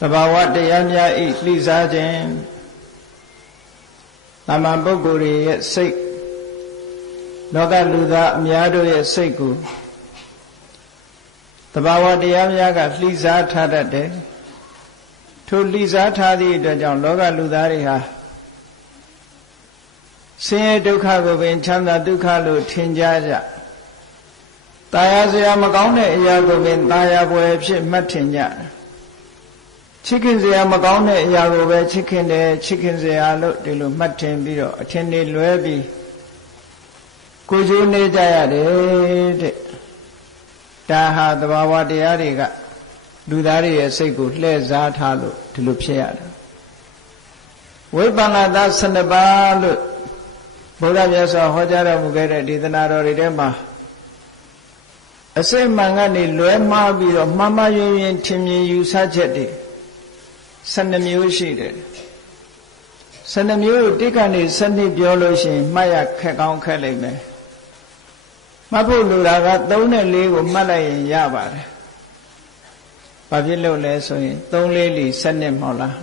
သဘာဝတရားများဤလှိစားခြင်းတမန်ပုဂ္ဂိုလ်ရဲ့စိတ်လောကလူသားအများတို့ရဲ့စိတ်ကိုသဘာဝတရားများကလှိစားထားတတ်တယ်ထိုလှိစားထားသည့်အတွက်ကြောင့်လောကလူသားတွေဟာဆင်းရဲဒုက္ခကိုပင်ချမ်းသာဒုက္ခလို့ထင်ကြကြตายာစရာမကောင်းတဲ့အရာကိုပင်ตายာပွဲဖြစ်မှတ်ထင်ကြချစ်ခင်စရာမကောင်းတဲ့အရာကိုပဲချစ်ခင်တယ်ချစ်ခင်စရာလို့ဒီလိုမှတ်ထင်ပြီးတော့အထင်တွေလွဲပြီးကိုကျိုးနေကြရတယ်တဲ့ဒါဟာသဘာဝတရားတွေကလူသားတွေရဲ့စိတ်ကိုလှည့်စားထားလို့ဒီလိုဖြစ်ရတယ်ဝိပ္ပန္နသ12ပါးလို့ဘုရားမြတ်စွာဟောကြားတော်မူခဲ့တဲ့ဒေသနာတော်တွေထဲမှာအစစ်မှန်ကနေလွဲမှားပြီးတော့မှားမှားယွင်းယွင်းထင်မြင်ယူဆချက်တွေ12မျိုးရှိတယ်12မျိုးကိုတိကနေ12ပြောလို့ရှိရင်မှတ်ရခက်ကောင်းခက်လိမ့်မယ်မှတ်ဖို့လိုတာက3နဲ့4ကိုမှတ်လိုက်ရင်ရပါတယ်ဘာဖြစ်လို့လဲဆိုရင်3 4 4 12မဟုတ်လား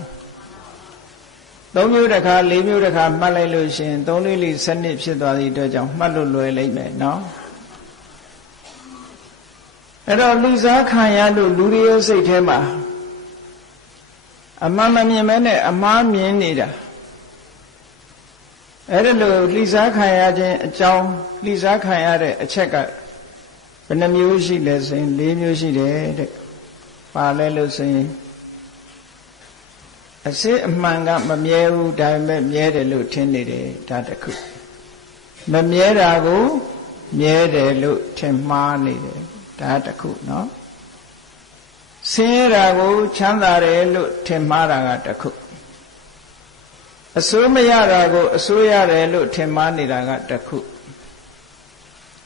3မျိုးတစ်ခါ4မျိုးတစ်ခါမှတ်လိုက်လို့ရှိရင်3 4 4 12ဖြစ်သွားသည့်အတွက်ကြောင့်မှတ်လို့လွယ်လိမ့်မယ်နော်အဲ့တော့လူစားခံရလို့လူတွေရဲ့စိတ်ထဲမှာအမှန်မမြင်မဲနဲ့အမှားမြင်နေတာအဲ့ဒါလို့လှိစားခံရခြင်းအကြောင်းလှိစားခံရတဲ့အချက်ကဘယ်နှမျိုးရှိလဲဆိုရင်4မျိုးရှိတယ်တဲ့ပါလဲလို့ဆိုရင်အစစ်အမှန်ကမမြဲဘူးဒါပေမဲ့မြဲတယ်လို့ထင်နေတယ်ဒါတစ်ခုမမြဲတာကိုမြဲတယ်လို့ထင်မှားနေတယ်ဒါတစ်ခုနော်ဆင်းရဲတာကိုချမ်းသာတယ်လို့ထင်မှားတာကတစ်ခုအစိုးမရတာကိုအစိုးရတယ်လို့ထင်မှားနေတာကတစ်ခု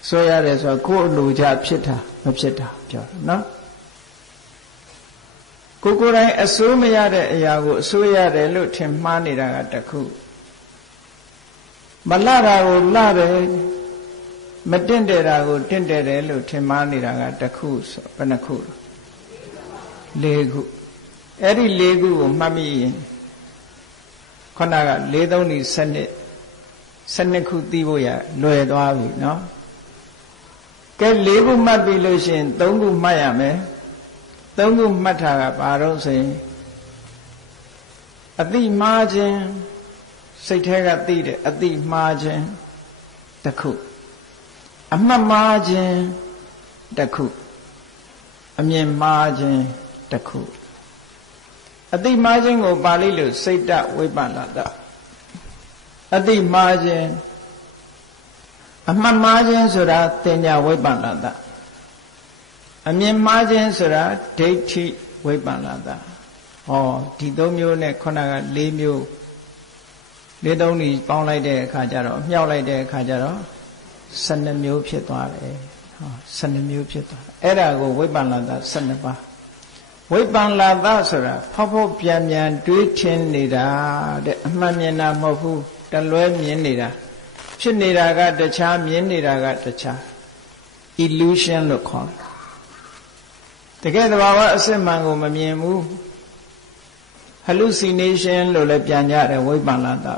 ဆိုရတယ်ဆိုတော့ကိုယ်အလိုချဖြစ်တာမဖြစ်တာပြောတာနော်ကိုယ်တိုင်အစိုးမရတဲ့အရာကိုအစိုးရတယ်လို့ထင်မှားနေတာကတစ်ခုမလှတာကိုလှတယ်မတင့်တယ်တာကိုတင့်တယ်တယ်လို့ထင်မှားနေတာကတစ်ခုဆိုဘယ်နှခု4ခုအဲ့ဒီ4ခုကိုမှတ်မိရင်ခုနက4 3 12ခုသိဖို့ရလွယ်သွားပြီနော်ကဲ4ခုမှတ်ပြီလို့ရှိရင်3ခုမှတ်ရမယ်3ခုမှတ်တာကဘာတော့ဆိုရင်အတိမှားခြင်းစိတ်ထဲကသိတယ်အတိမှားခြင်းတစ်ခုအမှတ်မှားခြင်းတစ်ခုအမြင်မှားခြင်းတစ်ခုအတိမှားခြင်းကိုပါဠိလိုစိတ်တဝိပ္ပန္နတအတိမှားခြင်းအမှတ်မှားခြင်းဆိုတာတင်ညာဝိပ္ပန္နတအမြင်မှားခြင်းဆိုတာဒိဋ္ဌိဝိပ္ပန္နတဟောဒီ3မျိုးနဲ့ခုနက4မျိုး4 3ကြီးပေါင်းလိုက်တဲ့အခါကျတော့မြှောက်လိုက်တဲ့အခါကျတော့12မျိုးဖြစ်သွားတယ်ဟော12မျိုးဖြစ်သွားတယ်အဲ့ဒါကိုဝိပ္ပန္နတ12ပါးဝိပ္ပန္နတဆိုတာဖောက်ဖောက်ပြန်ပြန်တွေးထင်နေတာတဲ့အမှန်မြင်တာမဟုတ်ဘူးတလွဲမြင်နေတာဖြစ်နေတာကတခြားမြင်နေတာကတခြား illusion လို့ခေါ်တယ်တကယ်သဘာဝအစစ်မှန်ကိုမမြင်ဘူး hallucination လို့လည်းပြန်ကြတယ်ဝိပ္ပန္နတ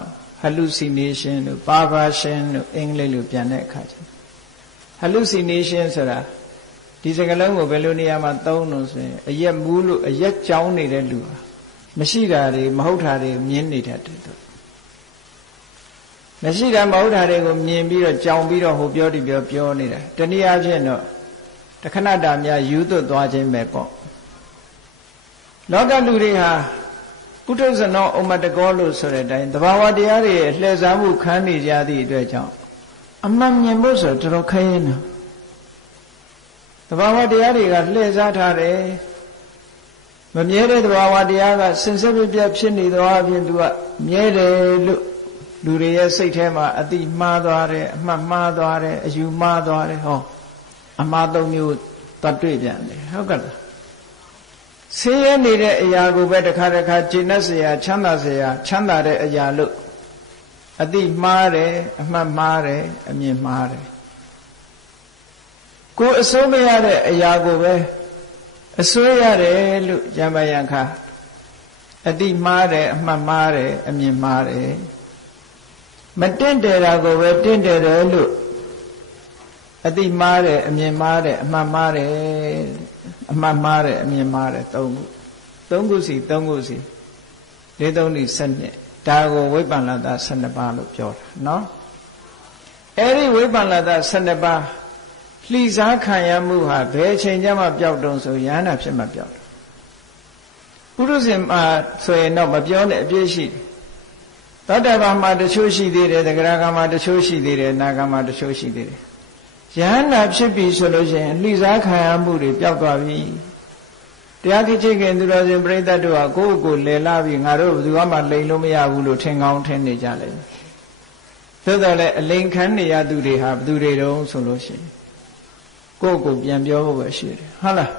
hallucination လို့ perversion လို့အင်္ဂလိပ်လိုပြန်တဲ့အခါကျ hallucination ဆိုတာဒီစကားလုံးကိုဘယ်လိုနေရာမှာသုံးလို့ဆိုရင်အရက်မူးလို့အရက်ကြောင်းနေတဲ့လူဟာမရှိတာတွေမဟုတ်တာတွေမြင်နေတတ်တယ်သူမရှိတာမဟုတ်တာတွေကိုမြင်ပြီးတော့ကြောင်ပြီးတော့ဟိုပြောဒီပြောနေတာတနည်းအားဖြင့်တော့တခဏတာများယူသွတ်သွားခြင်းပဲပေါ့လောကလူတွေဟာပုထုဇဏောဥမ္မတကောလို့ဆိုတဲ့အတိုင်းသဘာဝတရားတွေရဲ့လှည့်စားမှုခံနေကြသည့်အတွက်ကြောင့်အမှန်မြင်ဖို့ဆိုတော့တော်တော်ခဲရင်တော့သဘာဝတရားတွေကလှည့်စားထားတယ်မမြဲတဲ့သဘာဝတရားကစင်စစ်ပြတ်ဖြစ်နေသောအပြင်သူကမြဲတယ်လို့လူတွေရဲ့စိတ်ထဲမှာအတိမှားသွားတယ်အမှတ်မှားသွားတယ်အယူမှားသွားတယ်ဟောအမှား3မျိုးသတ်တွေ့ပြန်တယ်ဟုတ်ကဲ့လားဆင်းရဲနေတဲ့အရာကိုပဲတစ်ခါကျင့်တတ်เสียချမ်းသာเสียချမ်းသာတဲ့အရာလို့အတိမှားတယ်အမှတ်မှားတယ်အမြင်မှားတယ်ကိုယ်အစိုးမရတဲ့အရာကိုပဲအစိုးရတယ်လို့ယံပယံခါ အတိမှားတယ်အမှတ်မှားတယ်အမြင်မှားတယ်မတင့်တယ်တာကိုပဲတင့်တယ်တယ်လို့အတိမှားတယ်အမြင်မှားတယ်အမှတ်မှားတယ်အမှတ်မှားတယ်အမြင်မှားတယ်၃ခုစီ၄၃ဒီ7ဒါကိုဝိပ္ပန္နတ12ပါးလို့ပြောတာနော်အဲ့ဒီဝိပ္ပန္နတ12ပါးလှိစားခံရမှုဟာဘယ်အချိန်ကျမှပျောက်တုံးဆိုယန္တာဖြစ်မှပျောက်တယ်ပုရုဇဉ်မှာဆိုရင်တော့မပြောနဲ့အပြည့်ရှိတယ်သောတာပန်မှာတချို့ရှိသေးတယ်သဂရဂံမှာတချို့ရှိသေးတယ်အနာဂံမှာတချို့ရှိသေးတယ်ယန္တာဖြစ်ပြီဆိုလို့ရှိရင်လှိစားခံရမှုတွေပျောက်သွားပြီတရားကိချင်းခင်သူတော်စင်ပြိဿတ်တို့ဟာကိုယ့်ကိုယ်လဲလာပြီးငါတို့ဘယ်သူမှလိန်လို့မရဘူးလို့ထင်ကောင်းထင်နေကြလိမ့်မယ်သို့တော်လည်းအလိန်ခံနေရသူတွေဟာဘယ်သူတွေတုံးဆိုလို့ရှိရင်ကိုယ့်ကိုပြန်ပြောဖို့ပဲရှိတယ်ဟုတ်လား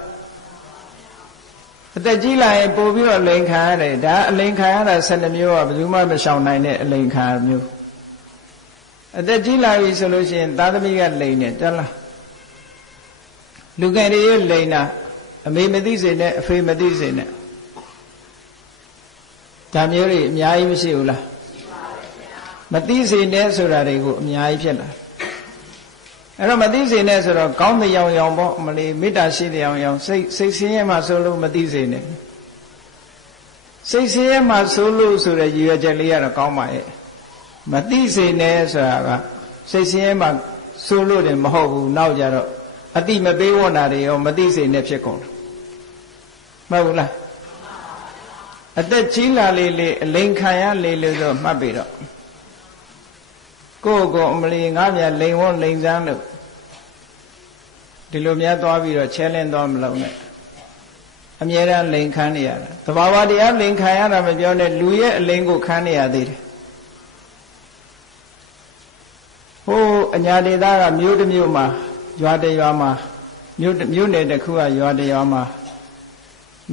အသက်ကြီးလာရင်ပို့ပြီးတော့လိန်ခံရတယ်ဒါအလိန်ခံရတာ12မျိုးကဘယ်သူမှမရှောင်နိုင်တဲ့အလိန်ခံရမျိုးအသက်ကြီးလာပြီဆိုလို့ရှိရင်သားသမီးကလိန်နေတလားလူငယ်တွေရဲ့လိန်တာအမေမသိစေနဲ့အဖေမသိစေနဲ့ဒါမျိုးတွေအများကြီးမရှိဘူးလားမသိစေနဲ့ဆိုတာတွေကိုအများကြီးဖြစ်လာအဲ့တော့မသိစေနဲ့ဆိုတော့ကောင်းတဲ့ရောင်ပေါ့မလေးမေတ္တာရှိတဲ့ရောင်စိတ်ဆင်းရဲမှဆိုလို့မသိစေနဲ့စိတ်ဆင်းရဲမှဆိုလို့ဆိုတဲ့ရည်ရွယ်ချက်လေးကတော့ကောင်းပါရဲ့မသိစေနဲ့ဆိုတာကစိတ်ဆင်းရဲမှဆိုလို့တယ်မဟုတ်ဘူးနောက်ကြတော့အတိမပေးဝတ်တာတွေရောမသိစေနဲ့ဖြစ်ကုန်တယ်မဟုတ်ဘူးလားအသက်ကြီးလာလေလေအလိန်ခံရလေလေဆိုမှတ်ပြီးတော့ကိုယ့်ကိုအမလီငါမြလိန်ဝန်းလိန်စမ်းလို့ဒီလိုများသွားပြီးတော့ချဲလင်းသွားမလို့နဲ့အမြဲတမ်းလိန်ခံနေရတာသဘာဝတရားလိန်ခံရတာမပြောနဲ့လူရဲ့အလိန်ကိုခံနေရသေးတယ်ဟိုအညာဒေသကမြို့တစ်မြို့မှာရွာတစ်ရွာမှာမြို့နယ်တစ်ခုကရွာတစ်ရွာမှာ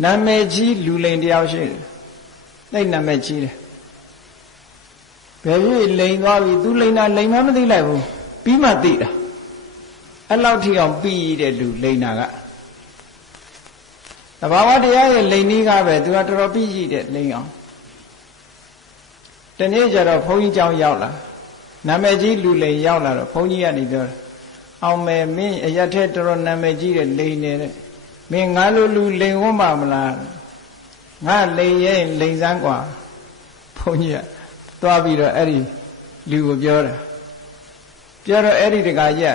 နာမည်ကြီးလူလိန်တယောက်ရှိတယ်သိနာမည်ကြီးတယ်ဘယ်ဖြစ်လိန်သွားပြီသူလိန်တာလိန်မှမသိလိုက်ဘူးပြီးမှသိတာအဲ့လောက်ထိအောင်ပြီးတဲ့လူလိန်တာကသဘာဝတရားရဲ့လိန်နည်းကပဲသူကတော်တော်ပြီးရှိတဲ့လိန်အောင်တနေ့ကျတော့ဘုန်းကြီးကျောင်းရောက်လာနာမည်ကြီးလူလိန်ရောက်လာတော့ဘုန်းကြီးကနေပြောတယ်အောင်မယ်မင်းအရက်ထဲတော်တော်နာမည်ကြီးတဲ့လိန်နေတဲ့မင်းငါလိုလူလိန်ဝတ်မှာမလားငါလိန်ရဲ့လိန်စမ်းกว่าဘုန်းကြီးကသွားပြီးတော့အဲ့ဒီလူကိုပြောတာပြောတော့အဲ့ဒီတခါကျ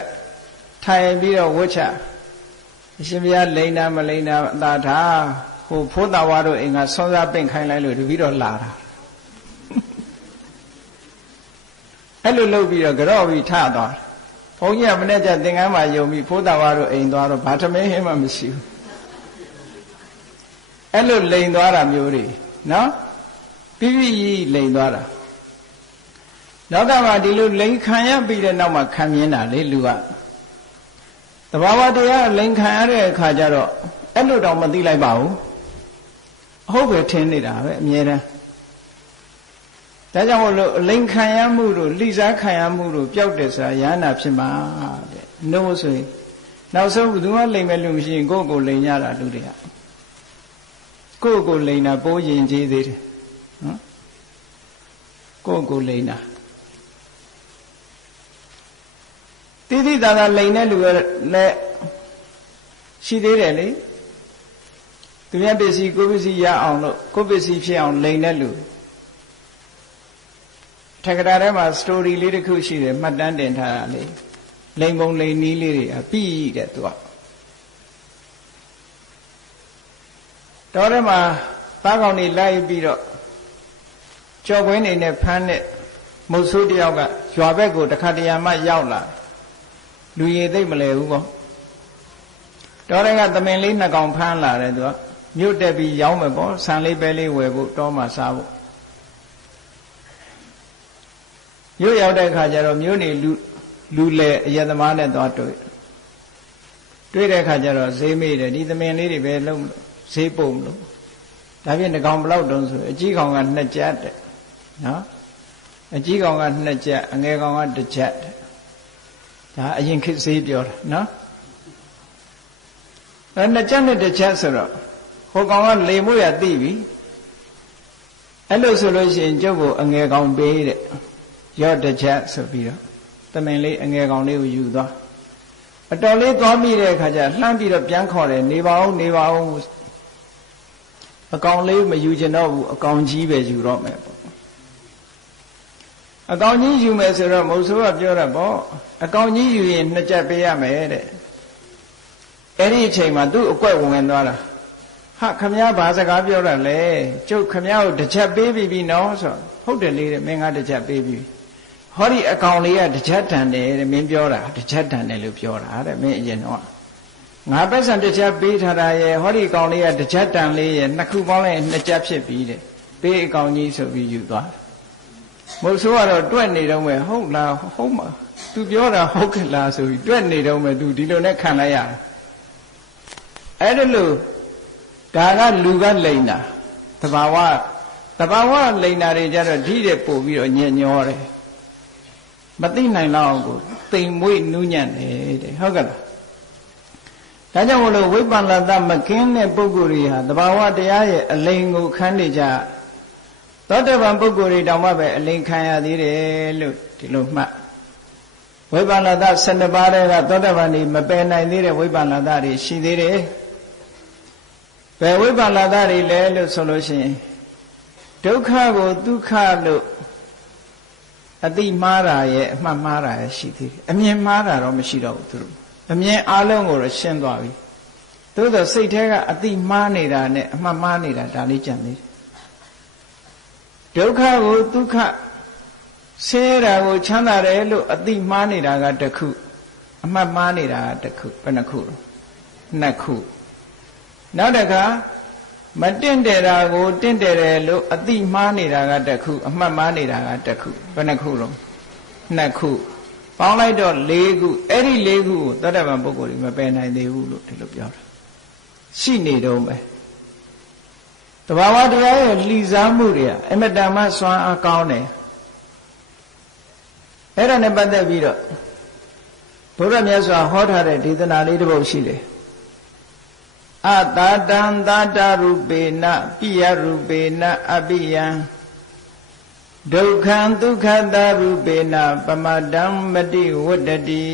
ထိုင်ပြီးတော့ဝတ်ချအရှင်ဘုရားလိန်နာမလိန်နာအသာထားဟိုဖိုးတာဝါတို့အိမ်ကဆွမ်းစားပင့်ခိုင်းလိုက်လို့တပည့်တော်လာတာအဲ့လိုလုပ်ပြီးတော့ကြော့ပြီးထသွားဘုန်းကြီးကမနေ့ကျသင်္ကန်းမှာယုံပြီးဖိုးတာဝါတို့အိမ်သွားတော့ဘာထမင်းဟင်းမှမရှိဘူးအဲ့လိုလိန်သွားတာမျိုးတွေနော်ပြီးပြီးလိန်သွားတာလောကမှာဒီလိုလိန်ခံရပြီးတဲ့နောက်မှာခံမြင်တာလေလူကသဘာဝတရားလိန်ခံရတဲ့အခါကျတော့အဲ့လိုတော့မသိလိုက်ပါဘူးအဟုတ်ပဲထင်နေတာပဲအမြဲတမ်းဒါကြောင့်မို့လို့လိန်ခံရမှုတို့လှိစားခံရမှုတို့ပျောက်တယ်ဆိုတာယန္တာဖြစ်မှာတဲ့နှိုးဆိုရင်နောက်ဆုံးဘယ်သူမှလိန်မဲ့လူမရှိရင်ကိုယ့်ကိုယ်လိန်ရတာလူတွေကကိုယ့်ကိုယ်လိန်တာပိုးရင်ကြီးသေးတယ်နော်ကိုယ့်ကိုယ်လိန်တာတိတိသာသာလိန်တဲ့လူလည်းရှိသေးတယ်လေသူများပစ္စည်းကိုယ်ပစ္စည်းရအောင်လို့ကိုယ်ပစ္စည်းဖြစ်အောင်လိန်တဲ့လူထက်ကရာထဲမှာ story လေးတစ်ခုရှိတယ်မှတ်တမ်းတင်ထားတာလေလိန်ပုံလိန်နီးလေးတွေအပြီးတဲ့သူကတော်ထဲမှာသားကောင်တွေလိုက်ပြီးတော့ကြော်ကွင်းနေနဲ့ဖမ်းတဲ့မုတ်ဆိုးတယောက်ကရွာဘက်ကိုတခါတရံမှရောက်လာလူရည်သိမ့်မလဲဘူးပေါ့တော်ထဲကသမင်လေးနှစ်ကောင်ဖမ်းလာတယ်သူကမြို့တက်ပြီးရောင်းမယ်ပေါ့ဆန်လေးပဲလေးဝယ်ဖို့တောမှာစားဖို့မြို့ရောက်တဲ့အခါကျတော့မြို့နေလူလေအယက်သမားနဲ့သွားတွေ့တဲ့အခါကျတော့ဈေးမေးတယ်ဒီသမင်လေးတွေပဲလုံးဈေးပုံလို့ဒါဖြင့်တစ်ကောင်ဘလောက်တုံးဆိုအကြီးကောင်က2ကျပ်တဲ့နော်အကြီးကောင်က2ကျပ်အငယ်ကောင်က1ကျပ်တဲ့ဒါအရင်ခေတ်ဈေးပြောတာနော်2ကျပ်နဲ့1ကျပ်ဆိုတော့ဟိုကောင်ကလေမို့ရသိပြီ အဲ့လိုဆိုလို့ရှိရင်ကျုပ်ကိုအငယ်ကောင်ပေးတဲ့ရော့တစ်ချက်ဆိုပြီးတော့သမင်လေးအငယ်ကောင်လေးကိုယူသွားအတော်လေးသွားပြီးတဲ့အခါကျလှမ်းပြီးတော့ပြန်ခေါ်တယ်နေပါဦးနေပါဦးအကောင်လေးမယူချင်တော့ဘူးအကောင်ကြီးပဲယူတော့မယ်ပေါ့အကောင်ကြီးယူမယ်ဆိုတော့မဟုတ်ဆိုးကပြောတာပေါ့အကောင်ကြီးယူရင်2ချက်ပေးရမယ်တဲ့အဲ့ဒီအချိန်မှာသူ့အကွက်ဝင်သွားတာဟာခမည်းဘာစကားပြောတာလဲကျုပ်ခမည်းကို1ချက်ပေးပြီနော်ဆိုဟုတ်တယ်လေတဲ့မင်းက1ချက်ပေးပြီဟောဒီအကောင်လေးက1ချက်တန်တယ်တဲ့မင်းပြောတာ1ချက်တန်တယ်လို့ပြောတာတဲ့မင်းအရင်တော့ငါပတ်စံ1ချက်ပေးထားတာရဲ့ဟောဒီအကောင်လေးက1ချက်တန်လေးရဲ့2ခုပေါင်းလိုက်2ချက်ဖြစ်ပြီတဲ့ပေးအကောင်ကြီးဆိုပြီးယူသွားမဟုတ်ဆိုကတော့တွက်နေတော့မယ်ဟုတ်လားဟုတ်မှာ तू ပြောတာဟုတ်ကလားဆိုပြီးတွက်နေတော့မယ် तू ဒီလိုနဲ့ခံလိုက်ရတယ်အဲ့ဒါလို့ဒါကလူကလိန်တာတဘာဝလိန်တာတွေကြတော့ဒီတဲ့ပို့ပြီးတော့ညံ့ညောတယ်မသိနိုင်တော့ကိုတိမ်မွေ့နူးညံ့တယ်တဲ့ဟုတ်ကလားဒါကြောင့်မလို့ဝိပ္ပန္နတမကင်းတဲ့ပုဂ္ဂိုလ်တွေဟာတဘာဝတရားရဲ့အလိန်ကိုခံနေကြသောတပန်ပုဂ္ဂိုလ်တွေတောင်မှပဲအလိန်ခံရသေးတယ်လို့ဒီလိုမှတ်ဝိပ္ပန္နတ12ပါးတဲ့ကသောတပန်တွေမပယ်နိုင်သေးတဲ့ဝိပ္ပန္နတတွေရှိသေးတယ်ဘယ်ဝိပ္ပန္နတတွေလဲလို့ဆိုလို့ရှိရင်ဒုက္ခကိုဒုက္ခလို့အတိမှားတာရဲ့အမှတ်မှားတာရဲ့ရှိသေးတယ်အမြင်မှားတာတော့မရှိတော့ဘူးသူတို့အမြင်အလုံးကိုတော့ရှင်းသွားပြီသို့သောစိတ်ထဲကအတိမှားနေတာနဲ့အမှတ်မှားနေတာဒါလေးကြံသေးတယ်ဒုက္ခကိုဒုက္ခဆင်းရဲတာကိုချမ်းသာတယ်လို့အတိမှားနေတာကတစ်ခုအမှတ်မှားနေတာကတစ်ခုဘယ်နှခုနှစ်ခုနောက်တစ်ခါမတင့်တယ်တာကိုတင့်တယ်တယ်လို့အတိမှားနေတာကတစ်ခုအမှတ်မှားနေတာကတစ်ခုဘယ်နှခုလုံးနှစ်ခုပေါင်းလိုက်တော့၄ခုအဲ့ဒီ၄ခုကိုသောတပန်ပုဂ္ဂိုလ်တွေမပယ်နိုင်သေးဘူးလို့ဒီလိုပြောတာရှိနေတော့ပဲတဘာဝတရားရဲ့လှီစားမှုတွေကအမတန်မှစွမ်းအားကောင်းတယ်အဲ့ဒါနဲ့ပတ်သက်ပြီးတော့ဘုရားမြတ်စွာဟောထားတဲ့ဒေသနာလေးတစ်ပုဒ်ရှိတယ်အတာတံသာတရူပေနပိယရူပေနအပိယံဒုက္ခံဒုက္ခတရူပေနပမတံမတိဝတ္တတိ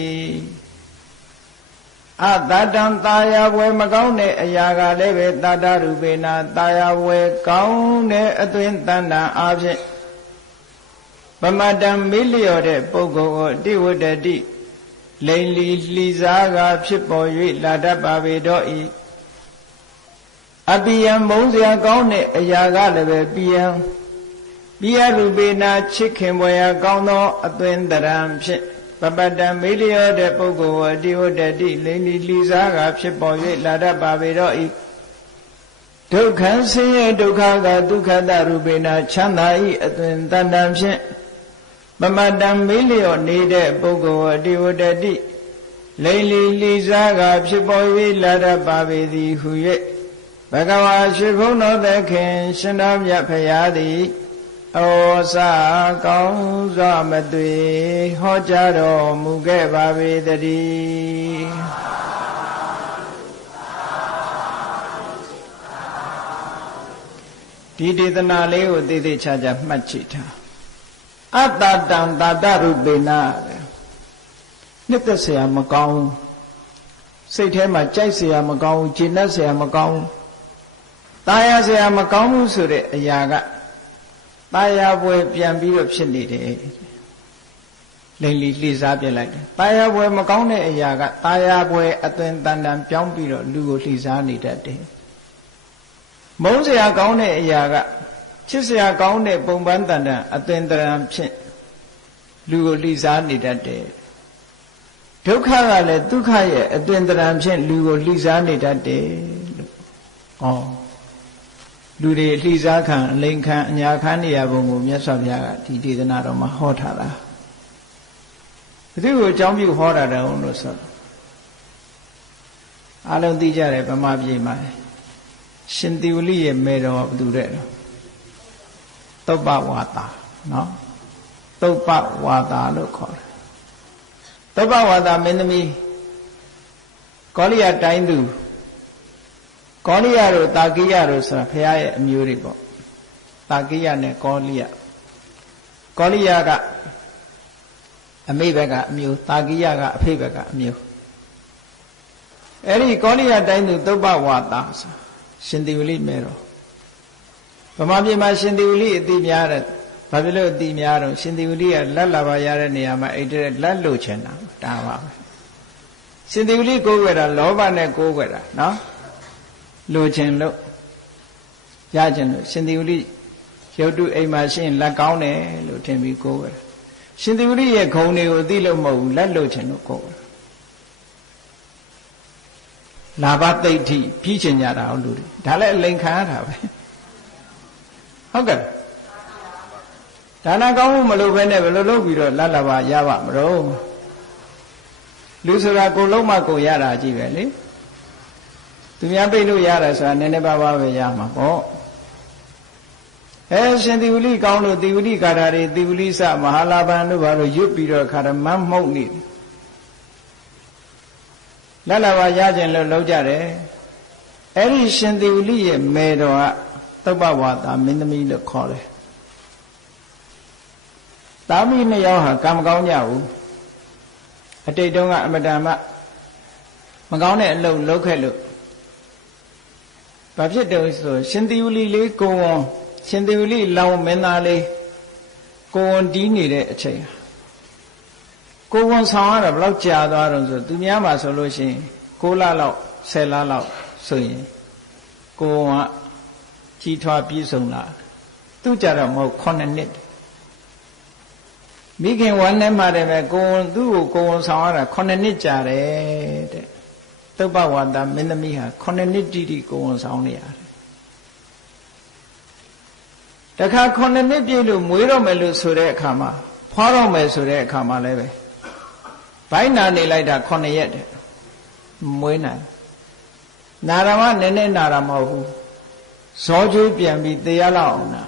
အတာတံသာယာဝယ်မကောင်းတဲ့အရာကလည်းပဲသာတရူပေနသာယာဝယ်ကောင်းတဲ့အသွင်တဏ္ဍာအားဖြင့်ပမတံမေးလျော်တဲ့ပုဂ္ဂိုလ်ကိုတိဝတ္တတိလိန်လီလှီစားကဖြစ်ပေါ်၍လာတတ်ပါပေတော့ဤအပိယံမုန်းစရာကောင်းတဲ့အရာကလည်းပဲပိယရူပေနာချစ်ခင်ပွေရာကောင်းသောအသွင်တရံဖြင့်ပပတံမေးလျော်တဲ့ပုဂ္ဂိုလ်အတိဝတ္တတိလိန်လီလှီစားကဖြစ်ပေါ်၍လာတတ်ပါပေတော့ဤဒုက္ခဆင်းရဲဒုက္ခကဒုက္ခတရူပေနာချမ်းသာဤအသွင်တန်တံဖြင့်ပမတံမေးလျော်နေတဲ့ပုဂ္ဂိုလ်အတိဝတ္တတိလိန်လီလှီစားကဖြစ်ပေါ်၍လာတတ်ပါပေသည်ဟု၍ဘဂဝါရှိခိုးတော်သခင်ရှင်တော်မြတ်ဖရာသည်ဩစာကောင်းစွာမသွေဟောကြားတော်မူခဲ့ပါပေတည်းဒီဒေသနာလေးကိုသေသေးချာချာမှတ်ကြည့်ထားအတ္တတံသာတရူပေနနှစ်သက်เสียမကောင်းစိတ်ထဲမှာကြိုက်เสียမကောင်းကျေနပ်เสียမကောင်းตายเสียမကောင်းဘူးဆိုတဲ့အရာကตายပွဲပြန်ပြီးတော့ဖြစ်နေတယ်လိမ့်လီလှီစားပြလိုက်တယ်ตายပွဲမကောင်းတဲ့အရာကตายပွဲအသွင်တန်တန်ပြောင်းပြီးတော့လူကိုလှီစားနေတတ်တယ်မုန်းเสียကောင်းတဲ့အရာကချစ်เสียကောင်းတဲ့ပုံပန်းတန်တန်အသွင်တရံဖြင့်လူကိုလှီစားနေတတ်တယ်ဒုက္ခကလည်းဒုက္ခရဲ့အသွင်တရံဖြင့်လူကိုလှီစားနေတတ်တယ်လို့လူတွေလှီစားခံအလိန်ခံအညာခံနေရပုံကိုမြတ်စွာဘုရားကဒီဒေသနာတော်မှာဟောထားတာဘယ်သူကိုအကြောင်းပြုဟောတာတုံးလို့ဆိုအားလုံးသိကြတယ်ဗမာပြည်မှာရှင်သီဝလိရဲ့မေတော်ဘယ်သူတဲ့သုပ္ပဝါတာနော်သုပ္ပဝါတာလို့ခေါ်တယ်သုပ္ပဝါတာမင်းသမီးကောလိယတိုင်းသူကောလိယတို့တာကိယတို့ဆိုတာဘုရားရဲ့အမျိုးတွေပေါ့ တာကိယနဲ့ကောလိယကအမေဘက်ကအမျိုးတာကိယကအဖေဘက်ကအမျိုးအဲ့ဒီကောလိယတိုင်းသူသုပ္ပဝါဒရှင်သေဝလိမဲတော်ဗမာပြည်မှာရှင်သေဝလိအတိများတဲ့ဘာဖြစ်လို့အတိများတော့ရှင်သေဝလိကလက်လာပါရတဲ့နေရာမှာအဲ့ဒီလက်လို့ချင်တာဒါပါပဲရှင်သေဝလိကိုးကွယ်တာလောဘနဲ့ကိုးကွယ်တာနော်လိုချင်လို့ရချင်လို့ရှင်သေဝလိရုပ်တုအိမ်မှာရှိရင်လက်ကောင်းတယ်လို့ထင်ပြီးကိုးကွယ်ရှင်သေဝလိရဲ့ဂုဏ်တွေကိုအသိလို့မဟုတ်ဘူးလက်လို့ချင်လို့ကိုးကွယ်လာဘသိဋ္ဌိပြီးချင်ကြတာဟုတ်လူတွေဒါလည်းအလိန်ခံရတာပဲဟုတ်ကဲ့ဒါနကောင်းမှုမလုပ်ဘဲနဲ့ဘယ်လိုလုပ်ပြီးတော့လက်လာပါရပါမလို့လူဆိုတာကိုလုံးမကိုရတာကြည့်ပဲလေသူများပြိလို့ရတယ်ဆိုတာနည်းနည်းပါးပါးပဲရမှာပေါ့ရှင်သေဝလိကောင်းလို့သေဝလိကာထာတွေသေဝလိစမဟာလာဘံတို့ဘာလို့ရွတ်ပြီးတော့ခါရမန်းမှုတ်နေလက်လာပါရခြင်းလို့လောက်ကြတယ်အဲ့ဒီရှင်သေဝလိရဲ့မေတော်ကသုပ္ပဝါဒမင်းသမီးလို့ခေါ်တယ်သားမီးနှစ်ယောက်ဟာကံမကောင်းကြဘူးအတိတ်တုန်းကအမတန်မှမကောင်းတဲ့အလုပ်လုပ်ခဲ့လို့ဘာဖြစ်တယ်ဆိုရှင်သေဝလိလေးကိုဝန်ရှင်သေဝလိလောင်မင်းသားလေးကိုဝန်တီးနေတဲ့အချိန်ကိုဝန်ဆောင်ရတာဘယ်လောက်ကြာသွားတော့ဆိုသူများမှာဆိုလို့ရှိရင်6လလောက်10လလောက်ဆိုရင်ကိုဝန်ကကြီးထွားပြည့်စုံလာသူကြတော့မဟုတ်9နှစ်မိခင်ဝမ်းထဲမှာတည်းပဲကိုဝန်သူ့ကိုကိုဝန်ဆောင်ရတာ9နှစ်ကြာတယ်တဲ့သုပ္ပဝါဒမင်းသမီးဟာ9နှစ်တိတိကိုဝန်ဆောင်နေရတယ်တခါ9နှစ်ပြည့်လို့မွေးတော့မယ်လို့ဆိုတဲ့အခါမှာဖွားတော့မယ်ဆိုတဲ့အခါမှာလည်းပဲဘိုင်းနာနေလိုက်တာ9ရက်တဲ့မွေးနိုင်နာရမနည်းနည်းနာရမဟုတ်ဘူးဇောကျွေးပြန်ပြီးတရားလောက်အောင်နာ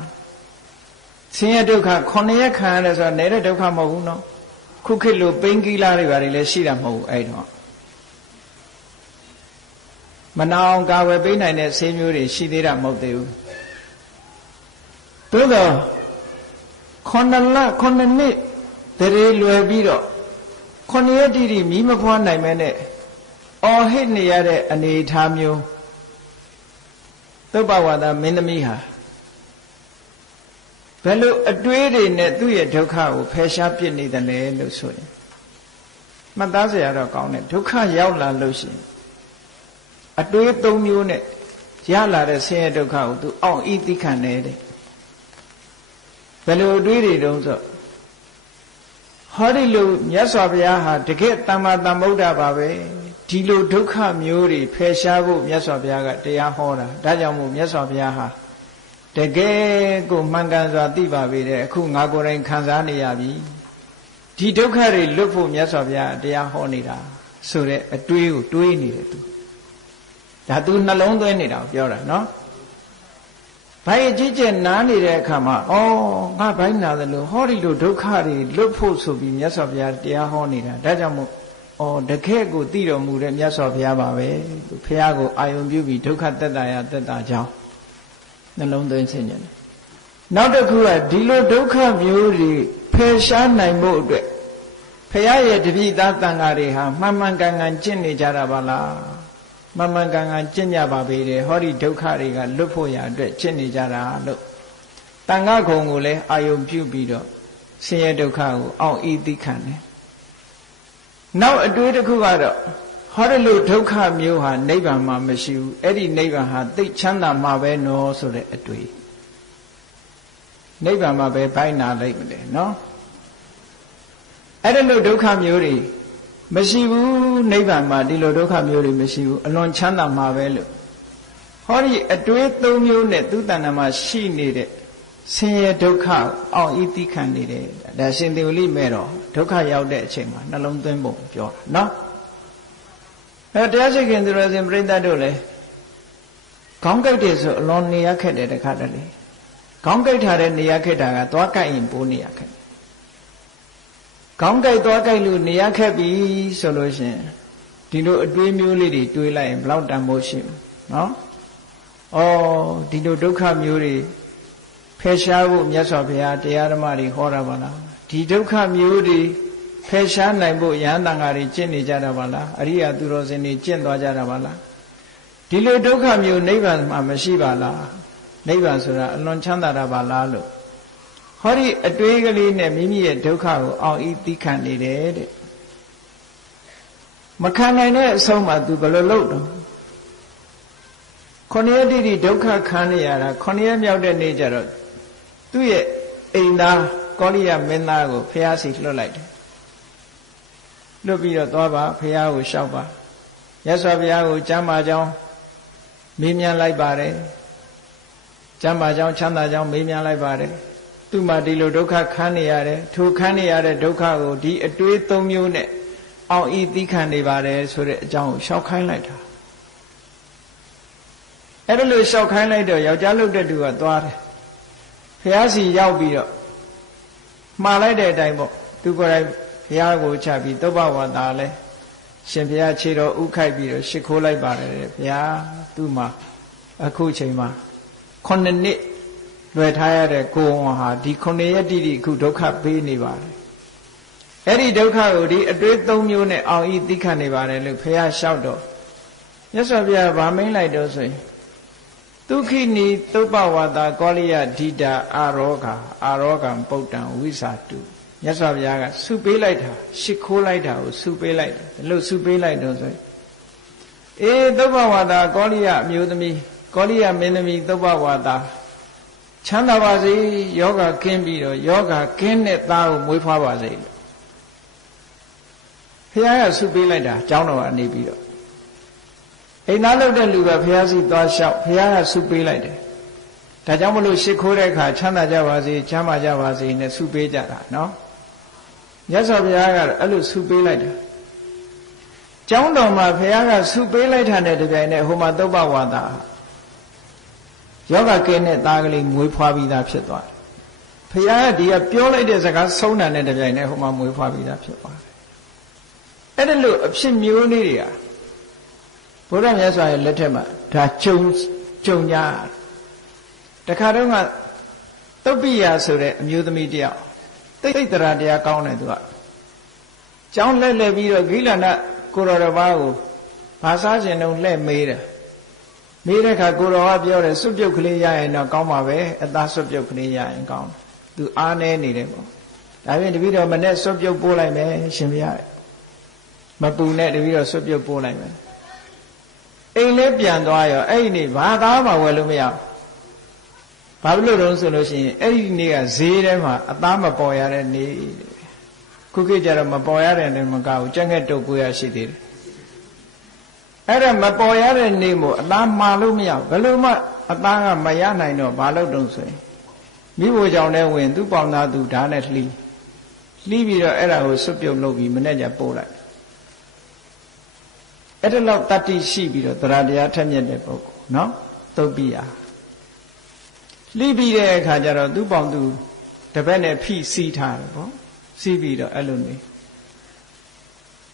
ဆင်းရဲဒုက္ခ9ရက်ခံရတယ်ဆိုတော့နေတဲ့ဒုက္ခမဟုတ်ဘူးနော်ခုခေတ်လိုပိန်းကီလာတွေဘာတွေလည်းရှိတာမဟုတ်ဘူးအဲ့တော့မနာအောင်ကာဝယ်ပေးနိုင်တဲ့ဆေးမျိုးတွေရှိသေးတာမဟုတ်သေးဘူးသို့တော့9နှစ်တရေလွယ်ပြီးတော့9ရက်တိတိမီးမဖွားနိုင်မဲနဲ့အော်ဟစ်နေရတဲ့အနေအထားမျိုးသုပ္ပဝါဒမင်းသမီးဟာဘယ်လိုအတွေးတွေနဲ့သူ့ရဲ့ဒုက္ခကိုဖယ်ရှားပြစ်နေတယ်လဲလို့ဆိုရင်မှတ်သားစရာတော့ကောင်းတယ်ဒုက္ခရောက်လာလို့ရှိရင်အတွေး3မျိုးနဲ့ရလာတဲ့ဆင်းရဲဒုက္ခကိုသူအောင်ဤသိခံနေတဲ့ဘယ်လိုအတွေးတွေတုံးဆိုဟောဒီလိုမြတ်စွာဘုရားဟာတကယ်တမ္မာသမ္ဗုဒ္ဓပါပဲဒီလိုဒုက္ခမျိုးတွေဖယ်ရှားဖို့မြတ်စွာဘုရားကတရားဟောတာဒါကြောင့်မို့မြတ်စွာဘုရားဟာတကယ်ကိုမှန်ကန်စွာသိပါပေတဲ့အခုငါကိုယ်တိုင်ခံစားနေရပြီဒီဒုက္ခတွေလွတ်ဖို့မြတ်စွာဘုရားတရားဟောနေတာဆိုတဲ့အတွေးကိုတွေးနေတယ်သူဒါသူနှလုံးသွင်းနေတာကိုပြောတာနော်ဘိုင်းအကြီးကျယ်နားနေတဲ့အခါမှာဩငါဘိုင်းနာတယ်လို့ဟောဒီလိုဒုက္ခတွေလွတ်ဖို့ဆိုပြီးမြတ်စွာဘုရားတရားဟောနေတာဒါကြောင့်မို့တကယ်ကိုသိတော်မူတဲ့မြတ်စွာဘုရားပါပဲဘုရားကိုအာယုံပြုပြီးဒုက္ခသက်သာရသက်သာကြောင်းနှလုံးသွင်းခြင်းနဲ့နောက်တစ်ခုကဒီလိုဒုက္ခမျိုးတွေဖယ်ရှားနိုင်ဖို့အတွက်ဘုရားရဲ့တပည့်သားတန်ဃာတွေဟာမှန်မှန်ကန်ကန်ကျင့်နေကြတာပါလားမှန်မှန်ကန်ကန်ကျင့်ကြပါပေတယ်ဟောဒီဒုက္ခတွေကလွတ်ဖို့ရအတွက်ကျင့်နေကြတာလို့တန်ဃာခုံကိုလည်းအာယုံပြုပြီးတော့ဆင်းရဲဒုက္ခကိုအောင်ဤသိခံတယ်နောက်အတွေးတစ်ခုကတော့ဟောဒီလိုဒုက္ခမျိုးဟာနိဗ္ဗာန်မှာမရှိဘူးအဲ့ဒီနိဗ္ဗာန်ဟာသိချမ်းသာမှာပဲနော်ဆိုတဲ့အတွေးနိဗ္ဗာန်မှာပဲဘိုင်းနာလိုက်မလဲနော်အဲ့ဒီလိုဒုက္ခမျိုးတွေမရှိဘူးနိဗ္ဗာန်မှာဒီလိုဒုက္ခမျိုးတွေမရှိဘူးအလွန်ချမ်းသာမှာပဲလို့ဟောဒီအတွေး3မျိုးနဲ့သူတဏ္ဍာမှာရှိနေတဲ့ဆင်းရဲဒုက္ခအောင်ဤသိခံနေတယ်ဒါရှင်သေဝလိမဲ့တော့ဒုက္ခရောက်တဲ့အချိန်မှာနှလုံးသွင်းပုံပြောတာနော်တရားရှိခင်သူတော်စင်ပြိဿတ်တို့လည်းခေါင်းကိုက်တယ်ဆိုအလွန်နေရခက်တယ်တခါတလေခေါင်းကိုက်ထားတဲ့နေရခက်တာကသွားကိုက်ရင်ပိုးနေရခက်ခေါင်းကိုက်သွားကိုက်လို့နေရခက်ပြီဆိုလို့ရှိရင်ဒီလိုအတွေးမျိုးလေးတွေတွေးလိုက်ရင်ဘလောက်တန်ဖိုးရှိမလဲနော်ဩဒီလိုဒုက္ခမျိုးတွေဖ ယ်ရှားဖို့မြတ်စွာဘုရားတရားဓမ္မတွေဟောတာပါလားဒီဒုက္ခမျိုးတွေဖယ်ရှားနိုင်ဖို့ယဟန်တန်ဃာတွေကျင့်နေကြတာပါလားအရိယာသူတော်စင်တွေကျင့်သွားကြတာပါလားဒီလိုဒုက္ခမျိုးနိဗ္ဗာန်မှာမရှိပါလားနိဗ္ဗာန်ဆိုတာအလွန်ချမ်းသာတာပါလားလို့ဟောဒီအတွေးကလေးနဲ့မိမိရဲ့ဒုက္ခကိုအောင်ဤသိခံနေတယ်တဲ့မခံနိုင်တဲ့အဆုံးမှာ तू ဘယ်လိုလုပ်တော့9 ရက်တိတိဒုက္ခခံနေရတာ9 ရက်မြောက်တဲ့နေ့ကျတော့သူ့ရဲ့အိမ်သားကောလိယမင်းသားကိုဖះစီလွှတ်လိုက်တယ်လွှတ်ပြီးတော့သွားပါဖះကိုလျှောက်ပါမြတ်စွာဘုရားကိုကျမ်းမာကြောင်းမေးမြန်းလိုက်ပါတယ်ကျမ်းမာကြောင်းချမ်းသာကြောင်းမေးမြန်းလိုက်ပါတယ်သူ့မှာဒီလိုဒုက္ခခံနေရတယ်ထိုခံနေရတဲ့ဒုက္ခကိုဒီအတွေး၃မျိုးနဲ့အောင်ဤသိခံနေပါတယ်ဆိုတဲ့အကြောင်းကိုလျှောက်ခိုင်းလိုက်တာအဲ့ဒါလို့လျှောက်ခိုင်းလိုက်တော့ယောက်ျားလုပ်တဲ့သူကသွားတယ်ဖះစီရောက်ပြီးတော့မှားလိုက်တဲ့အတိုင်းပေါ့သူကိုယ်တိုင်ဘုရားကိုချပြီးသုဘဝါဒလဲရှင်ဘုရားခြေတော်ဥခိုက်ပြီးတော့ရှ िख ိုးလိုက်ပါတယ်ဘုရားသူ့မှာအခုချိန်မှာ9 နှစ်လွယ်ထားရတဲ့ကိုယ်ဝန်ဟာဒီ9 ရက်တိတိအခုဒုက္ခပေးနေပါတယ်အဲ့ဒီဒုက္ခကိုဒီအတွေ့၃မျိုးနဲ့အောင်ဤသိခံနေပါတယ်လို့ဘုရားလျှောက်တော့မြတ်စွာဘုရားဗာမိန်လိုက်တော့ဆိုရင်ဒုခိနီသုဘဝါဒကောလိယဒိတာအာရောဂံပုဒ္ဒံဝိစာတုမြတ်စွာဘုရားကဆုပေးလိုက်တာရှ िख ိုးလိုက်တာကိုဆုပေးလိုက်တယ်ဘယ်လိုဆုပေးလိုက်တော့ဆိုရင်သုဘဝါဒကောလိယအမျိုးသမီးကောလိယမင်းသမီးသုဘဝါဒချမ်းသာပါစေယောဂကင်းပြီးတော့ယောဂကင်းတဲ့သားကိုမွေးဖွားပါစေလို့ဘုရားကဆုပေးလိုက်တာကျောင်းတော်ကနေပြီးတော့အိမ်သားလုပ်တဲ့လူကဘုရားစီသွားလျှောက်ဘုရားကဆုပေးလိုက်တယ်ဒါကြောင့်မလို့ရှ िख ိုးတဲ့အခါချမ်းသာကြပါစေချမ်းသာကြပါစေနဲ့ဆုပေးကြတာနော်မြတ်စွာဘုရားကတော့အဲ့လိုဆုပေးလိုက်တာကျောင်းတော်မှာဘုရားကဆုပေးလိုက်တာနဲ့တပြိုင်နက်ဟိုမှာသုဘဝါဒယောဂကင်းတဲ့သားကလေးမွေးဖွားပြီးသားဖြစ်သွားတယ်ဘုရားကဒီကပြောလိုက်တဲ့စကားဆုံးတာနဲ့တပြိုင်နက်ဟိုမှာမွေးဖွားပြီးသားဖြစ်သွားတယ်အဲ့ဒါလို့အဖြစ်မျိုးလေးတွေကဘုရားမြတ်စွာရဲ့လက်ထက်မှာဒါကြုံကြတခါတော့ကသုပ္ပိယဆိုတဲ့အမျိုးသမီးတယောက်သိတ္တရာတရားကောင်းတယ်သူကကျောင်းလဲပြီးတော့ဂိလန္ဒကိုရောတစ်ပါးကိုဘာစားခြင်းတုံးလှဲ့မေးတယ်မေးတဲ့အခါကိုရောကပြောတယ်စွတ်ပြုတ်ကလေးရရင်တော့ကောင်းပါပဲအသားစွတ်ပြုတ်ကလေးရရင်ကောင်းတယ်သူအားနေနေတယ်ပေါ့ဒါပြင်တပည့်တော်မနဲ့စွတ်ပြုတ်ပို့လိုက်မယ်ရှင်ဘုရားမပူနဲ့တပည့်တော်စွတ်ပြုတ်ပို့လိုက်မယ်အိမ်လဲပြန်သွားရောအဲ့ဒီနေ့ဘာသားမှဝယ်လို့မရဘာလို့လို့ဆိုလို့ရှိရင်အဲ့ဒီနေ့ကဈေးထဲမှာအသားမပေါ်ရတဲ့နေ့ခုခေတ်ကျတော့မပေါ်ရတဲ့နေ့မကဘူးကြက်ငှက်တုတ်ကိုရရှိသေးတယ်အဲ့ဒါမပေါ်ရတဲ့နေ့မို့အသားမှာလို့မရဘယ်လို့မှအသားကမရနိုင်တော့ဘာလို့တုံးဆိုရင်မိဖို့ကြောင့်လည်းဝင်သူ့ပေါင်သားသူဓာတ်နဲ့လှီးပြီးတော့အဲ့ဒါကိုစွတ်ပြုတ်လုပ်ပြီးမနေ့ကျပို့လိုက်အဲ့ဒါလောက်တတ္တိရှိပြီးတော့တရားတရားထက်မြက်တဲ့ပုဂ္ဂိုလ်နော်သုပ္ပိယလှီးပြီးတဲ့အခါကျတော့သူ့ပေါင်သူတပည့်နဲ့ဖိစီးထားတယ်ပေါ့စီးပြီးတော့အဲ့လိုနေ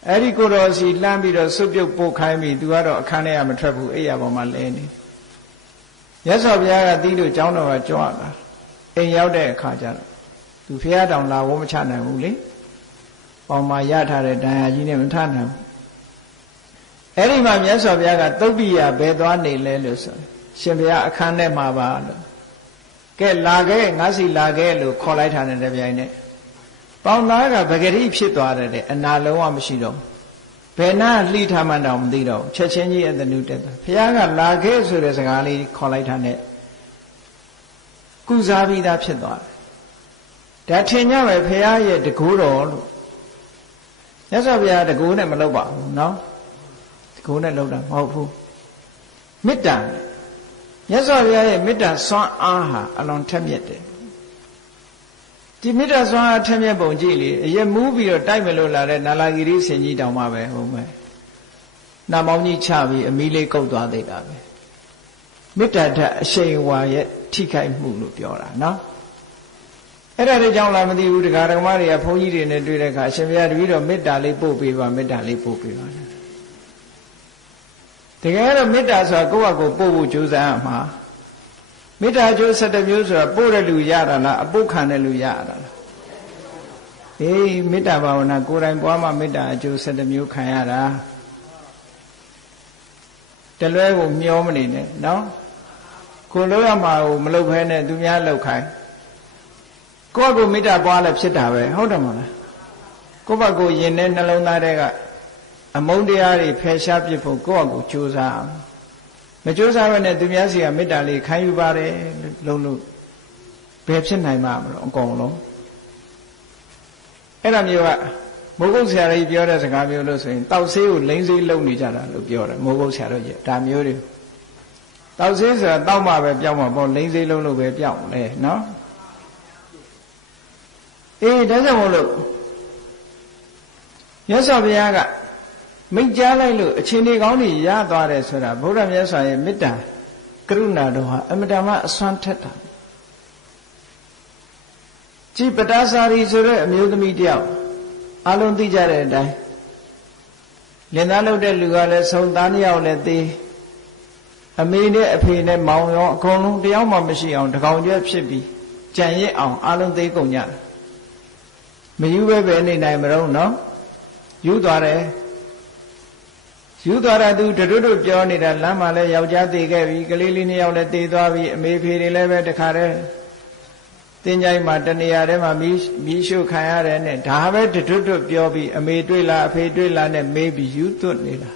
အဲ့ဒီကိုတော်စီလှမ်းပြီးတော့စွတ်ပြုတ်ပို့ခိုင်းပြီးသူကတော့အခန်းထဲကမထွက်ဘူးအိယာပေါ်မှာလဲနေမြတ်စွာဘုရားကတီးလို့ကျောင်းတော်ကကြွလာအိမ်ရောက်တဲ့အခါကျတော့သူဖះတောင်လာဝမချနိုင်ဘူးလေပေါင်မှာရထားတဲ့ဒဏ်ရာကြီးနဲ့မထနိုင်ဘူးအဲ့ဒီမှာမြတ်စွာဘုရားကသုပ္ပိယဘယ်သွားနေလဲလို့ဆိုရှင်ဘုရားအခန်းထဲမှာပါလို့ကဲလာခဲ့ငါစီလာခဲ့လို့ခေါ်လိုက်တာနဲ့တပြိုင်နက်ပေါင်သားကပဂရိဖြစ်သွားတယ်တဲ့အနာလုံးဝမရှိတော့ဘယ်နာလှိထားမှန်းတောင်မသိတော့ချက်ချင်းကြီးအတနုတက်တာဘုရားကလာခဲ့ဆိုတဲ့စကားလေးခေါ်လိုက်တာနဲ့ကုစားပြီးသားဖြစ်သွားတယ်ဒါထင်ကြပဲဘုရားရဲ့တကူတော်လို့မြတ်စွာဘုရားတကူနဲ့မလုပ်ပါဘူးနော်တကူနဲ့လုပ်တာမဟုတ်ဘူးမေတ္တာမြတ်စွာဘုရားရဲ့မေတ္တာစွမ်းအားဟာအလွန်ထက်မြက်တယ်ဒီမေတ္တာစွမ်းအားထက်မြက်ပုံကြည့်လေအရက်မူးပြီးတော့တိုက်မလို့လာတဲ့နာလာဂိရိဆင်ကြီးတောင်မှပဲဟုတ်မယ်နာမောင်းကြီးချပြီးအမီးလေးကုတ်သွားသေးတာပဲမေတ္တာဓာတ်အရှိန်ဝါရဲ့ထိခိုက်မှုလို့ပြောတာနော်အဲ့ဒါတွေကြောင့်လားမသိဘူးတရားဓမ္မတွေကဘုန်းကြီးတွေနဲ့တွေ့တဲ့အခါအရှင်ဘုရားတပည့်တော်မေတ္တာလေးပို့ပေးပါမေတ္တာလေးပို့ပေးပါတကယ်တော့မေတ္တာဆိုတာကိုယ့်ဟာကိုယ်ပို့ဖို့ကြိုးစားရမှာ မေတ္တာအကျိုး17မျိုးဆိုတာပို့တဲ့လူရတာလားအပုတ်ခံတဲ့လူရတာလားအေးမေတ္တာဘာဝနာကိုယ်တိုင်ပွားမှမေတ္တာအကျိုး17မျိုးခံရတာတလွဲကိုမျောမနေနဲ့နော်ကိုလို့ရမှာကိုမလုပ်ဖဲနဲ့သူများလောက်ခိုင်းကိုယ့်ကိုမေတ္တာပွားလဲဖြစ်တာပဲဟုတ်တယ်မလားကိုယ့်ဘက်ကိုယင်တဲ့နှလုံးသားတွေကအမုန်းတရားတွေဖယ်ရှားပြစ်ဖို့ကိုယ့်အကိုကြိုးစားအောင်မကြိုးစားဘဲနဲ့သူများစီကမေတ္တာလေးခံယူပါတယ်လို့ဘယ်ဖြစ်နိုင်မှာမလို့အကုန်လုံးအဲ့ဒါမျိုးကမိုးကုတ်ဆရာကြီးပြောတဲ့စကားမျိုးလို့ဆိုရင်တောက်ဆေးကိုလိမ့်ဆေးလုံနေကြတာလို့ပြောတယ်မိုးကုတ်ဆရာတို့ရဲ့ဒါမျိုးတွေတောက်ဆေးဆိုတာတောက်မှပဲပြောင်းမှာပေါ့လိမ့်ဆေးလုံလို့ပဲပြောင်းလေနော်အေးဒါကြောင့်မို့လို့မြတ်စွာဘုရားကမိတ်ကြားလိုက်လို့အချင်းတွေကောင်းတွေရသွားတယ်ဆိုတာဗုဒ္ဓမြတ်စွာရဲ့မေတ္တာကရုဏာတော်ဟာအမတန်မှအစွမ်းထက်တာကြည်ပတာစာရီဆိုတဲ့အမျိုးသမီးတယောက်အလုံးသိကြတဲ့အတိုင်းလင်သားလုပ်တဲ့လူကလည်းဆုံးသားနှစ်ယောက်လည်းသေးအမေနဲ့အဖေနဲ့မောင်ရောအကုန်လုံးတယောက်မှမရှိအောင်တကောင်ကျွဲဖြစ်ပြီးကြံရစ်အောင်အလုံးသေးကုန်ကြတယ်မယူပဲနေနိုင်မလို့နော်ယူသွားတယ်ယူသွားတာသူတို့ပြောနေတာလမ်းမှာလဲယောက်ျားသေးခဲ့ပြီကလေးလေးနှစ်ယောက်လည်းသေးသွားပြီအမေဖေတွေလည်းပဲတခါတည်းတင်းကြိုင်မှာတနေရာထဲမှာမီးရှို့ခံရတယ်နဲ့ဒါပဲတို့ပြောပြီးအမေတွေ့လားအဖေတွေ့လားနဲ့မေးပြီးယူသွတ်နေတာ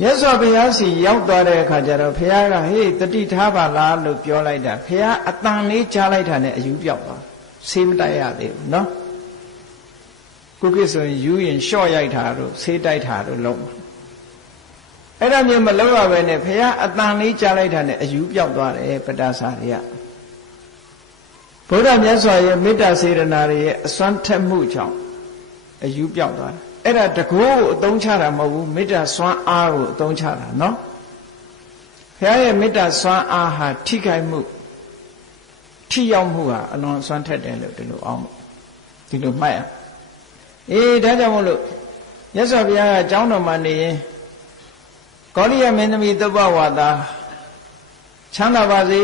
မြတ်စွာဘုရားစီရောက်သွားတဲ့အခါကျတော့ဘုရားကဟေးတတိထားပါလားလို့ပြောလိုက်တာဘုရားအတန်လေးကြားလိုက်တာနဲ့အယူပြောက်သွားဆေးမတိုက်ရသေးဘူးနော်ခုကိဆိုရင်ယူရင်ရှော့ရိုက်တာတို့ဆေးတိုက်တာတို့လုံးအဲ့ဒါမျိုးမလုပ်ရဘဲနဲ့ဘုရားအတန်လေးကြားလိုက်တာနဲ့အယူပြောက်သွားတယ်ပတာစာတွေကဘုရားမြတ်စွာရဲ့မေတ္တာစေတနာတွေရဲ့အစွမ်းထက်မှုကြောင့်အယူပြောက်သွားတယ်အဲ့ဒါတကောကိုအသုံးချတာမဟုတ်ဘူးမေတ္တာစွမ်းအားကိုအသုံးချတာနော်ဘုရားရဲ့မေတ္တာစွမ်းအားဟာထိခိုက်မှုထိရောက်မှုဟာအလွန်အစွမ်းထက်တယ်လို့ဒီလိုအောင်ဒီလိုမှတ်ရအေးဒါကြောင့်မို့လို့မြတ်စွာဘုရားကကျောင်းတော်မှာနေရင်ကောလိယမင်းသမီးသုဘဝါဒချမ်းသာပါစေ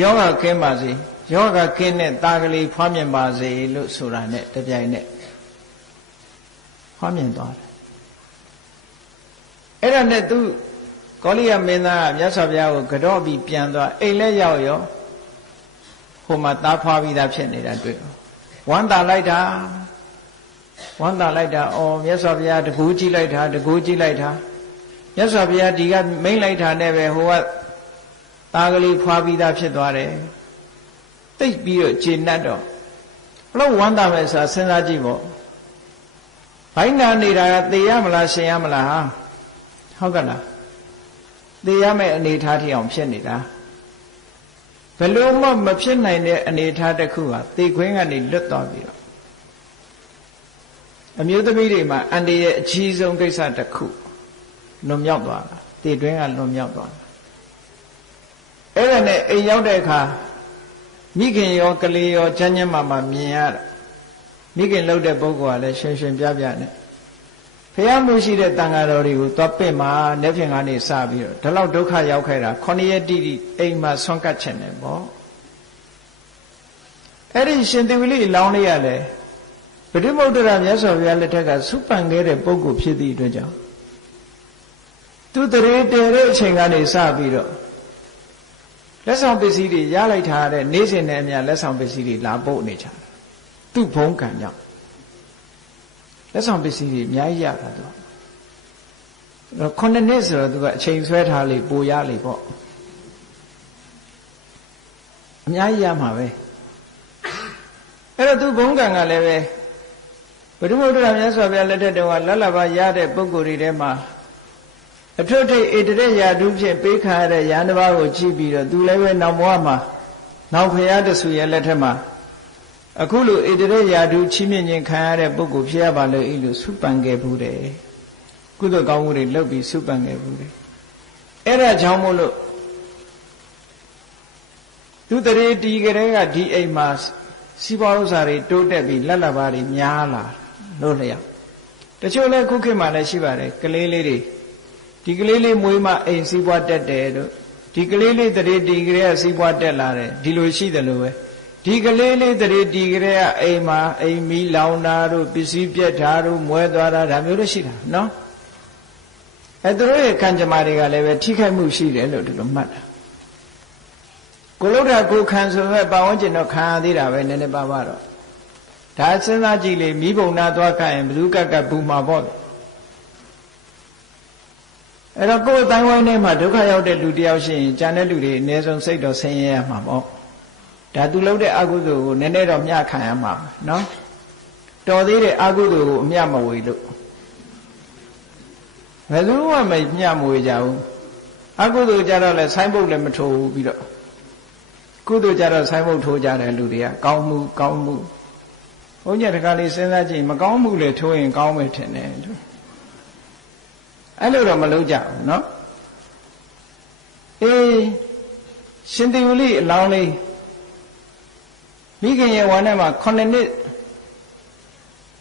ယောဂကင်းပါစေယောဂကင်းတဲ့တာကလေးဖွားမြင်ပါစေလို့ဆိုတာနဲ့တပြိုင်နက်ဖွားမြင်သွားတယ်အဲ့ဒါနဲ့သူကောလိယမင်းသားကမြတ်စွာဘုရားကိုကြော့ပြီးပြန်သွားအိမ်လဲရောက်ရောဟိုမှာသားဖွားပြီးသားဖြစ်နေတာတွေ့ဝမ်းသာလိုက်တာအော်မြတ်စွာဘုရားတကူကြည့်လိုက်တာမြတ်စွာဘုရားဒီကမိန်လိုက်တာနဲ့ပဲဟိုကသားကလေးဖွားပြီးသားဖြစ်သွားတယ်တိတ်ပြီးတော့ခြေနှက်တော့ဘလို့ဝမ်းသာမယ်ဆိုတာစဉ်းစားကြည့်ပေါ့ဘိုင်းနာနေတာကသေရမလားရှင်ရမလားဟုတ်ကလားသေရမယ့်အနေထားထိအောင်ဖြစ်နေတာဘယ်လို့မှမဖြစ်နိုင်တဲ့အနေထားတစ်ခုဟာသေခွင်းကနေလွတ်သွားပြီးတော့အမျိုးသမီးတွေမှာအန္တရာယ်အကြီးဆုံးကိစ္စတစ်ခုလွန်မြောက်သွားတာသေတွင်းကလွန်မြောက်သွားတာအဲ့ဒါနဲ့အိမ်ရောက်တဲ့အခါမိခင်ရောကလေးရောချမ်းချမ်းမာမာမြင်ရတာမိခင်လှုပ်တဲ့ပုဂ္ဂိုလ်ကလည်းရှင်ရှင်ပြပြနဲ့ဖះမှုရှိတဲ့တန်ဃာတော်တွေကိုသွားပင့်မှာလက်ဖြင့်ကနေစပြီးတော့ဒီလောက်ဒုက္ခရောက်ခဲ့တာ9ရက်တိတိအိမ်မှာဆွမ်းကတ်ချင်တယ်ပေါ့အဲ့ဒီရှင်သေဝိလိအလောင်းလေးရလဲဗုဒ္ဓမုဒ္ဒရာမြတ်စွာဘုရားလက်ထက်ကစုပန်ခဲ့တဲ့ပုဂ္ဂိုလ်ဖြစ်သည့်အတွက်ကြောင့်သူတရေတည်တဲ့အချိန်ကနေစပြီးတော့လက်ဆောင်ပစ္စည်းတွေရလိုက်တာတဲ့နေ့စဉ်နဲ့အမျှလက်ဆောင်ပစ္စည်းတွေလာပို့နေကြတယ်သူ့ဘုံကံကြောင့်လက်ဆောင်ပစ္စည်းတွေအများကြီးရတာသူခုနှစ်နှစ်ဆိုတော့သူကအချိန်ဆွဲထားလေပိုရလေပေါ့အများကြီးရမှာပဲအဲ့တော့သူဘုံကံကလည်းပဲဘုဒ္ဓဘုရားမြတ်စွာဘုရားလက်ထက်တုန်းကလတ်လဘရတဲ့ပုဂ္ဂိုလ်တွေထဲမှာအထွတ်ထိပ်ဣတရေယာဓုဖြင့်ပေးခါရတဲ့ယန္တဘာကိုကြည့်ပြီးတော့သူလည်းပဲနောက်ဘဝမှာနောက်ဖရာတဆူရဲ့လက်ထက်မှာအခုလိုဣတရေယာဓုချီးမြှင့်ခြင်းခံရတဲ့ပုဂ္ဂိုလ်ဖြစ်ရပါလို့ဤလိုစုပန်ခဲ့ဘူးတယ်ကုသိုလ်ကောင်းမှုတွေလုပ်ပြီးစုပန်ခဲ့ဘူးတယ်အဲ့ဒါကြောင့်မို့လို့သူတရေတီကလေးကဒီအိမ်မှာစီးပွားဥစ္စာတွေတိုးတက်ပြီးလက်လက်ပါးတွေများလာလို့လျောက်တချို့လဲခုခေတ်မှာလည်းရှိပါတယ်ကလေးလေးတွေဒီကလေးလေးမွေးမှအိမ်စီးပွားတက်တယ်တို့ ဒီကလေးလေးတရေတီကလေးကစီးပွားတက်လာတယ်ဒီလိုရှိတယ်လို့ပဲဒီကလေးလေးတရေတီကလေးကအိမ်မှာအိမ်မီလောင်တာတို့ပစ္စည်းပြက်တာတို့မွဲသွားတာဒါမျိုးလည်းရှိတာနော်သူတို့ရဲ့ကံကြမ္မာတွေကလည်းပဲထိခိုက်မှုရှိတယ်လို့ဒီလိုမှတ်တာကိုလုဒ္ဓကိုခံဆိုမဲ့ပတ်ဝန်းကျင်တော့ခံရသေးတာပဲနည်းနည်းပါးပါတော့ဒါစဉ်းစားကြည့်လေမိဘုံနာသွားခိုင်းရင်ဘလူးကက်ကပူမှာပေါ့အဲ့တော့ကိုယ်အတိုင်းဝိုင်းထဲမှာဒုက္ခရောက်တဲ့လူတယောက်ရှိရင်ကျန်တဲ့လူတွေအနည်းဆုံးစိတ်တော့ဆင်းရဲရမှာပေါ့ဒါသူလုပ်တဲ့အကုသိုလ်ကိုနည်းနည်းတော့မျှခံရမှာနော်တော်သေးတဲ့အကုသိုလ်ကိုအမျှမဝေလို့ဘယ်သူမှမမျှမဝေကြဘူးအကုသိုလ်ကြတော့လဲဆိုင်းပုတ်လည်းမထိုးဘူးပြီးတော့ကုသိုလ်ကြတော့ဆိုင်းပုတ်ထိုးကြတယ်လူတွေကကောင်းမှုကောင်းမှုဘုန်းကြီးတခါလေးစဉ်းစားကြည့်မကောင်းမှုလေထိုးရင်ကောင်းမယ်ထင်တယ်အဲ့လိုတော့မလုပ်ကြဘူးเนาะရှင်သေဝလိအလောင်းလေးမိခင်ရဲ့ဝမ်းထဲမှာ9နှစ်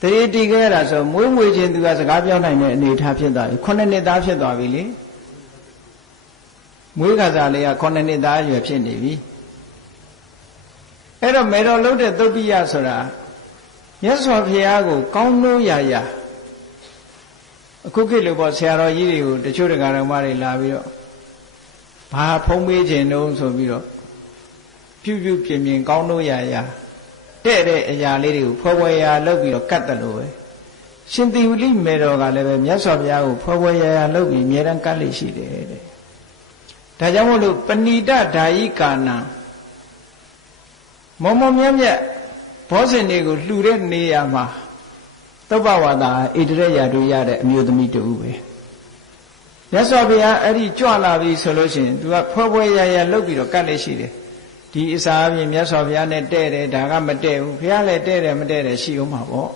တရေတီခဲ့ရတာဆိုမွေးမွေချင်းသူကစကားပြောနိုင်တဲ့အနေအထားဖြစ်သွားပြီ9နှစ်သားဖြစ်သွားပြီလေမွေးကစားလေးက9နှစ်သားအရွယ်ဖြစ်နေပြီအဲ့တော့မေတော်လုံးတဲ့သုတ်ပိယဆိုတာမြတ်စွာဘုရားကိုကောင်းလို့ရအခုခေတ်လိုပေါ့ဆရာတော်ကြီးတွေကိုတချို့တရားတော်မတွေလာပြီးတော့ဘာဖုံးပေးခြင်းတုံးဆိုပြီးတော့ပြုပြင်ပြင်ကောင်းလို့ရတဲ့တဲ့အရာလေးတွေကိုဖော်ဝေရာလုပ်ပြီးတော့ကတ်တယ်လို့ပဲရှင်သေဝလိမေတော်ကလည်းပဲမြတ်စွာဘုရားကိုဖော်ဝေရာလုပ်ပြီးအမြဲတမ်းကတ်လိရှိတယ်တဲ့ဒါကြောင့်မို့လို့ပဏိတဓာယိကာနံမောမောမြတ်မြတ်ဘောဇင်တွေကိုလှူတဲ့နေရာမှာသုဘဝါဒဣတရရာတို့ရတဲ့အမျိုးသမီးတူပဲမြတ်စွာဘုရားအဲ့ဒီကြွလာပြီဆိုလို့ရှိရင် तू ကဖွဲရလုပ်ပြီးတော့ကတ်လေးရှိတယ်ဒီအစာအပြင်မြတ်စွာဘုရားနဲ့တဲ့တယ်ဒါကမတဲ့ဘူးဘုရားလည်းတဲ့တယ်မတဲ့တယ်ရှိအောင်မှာပေါ့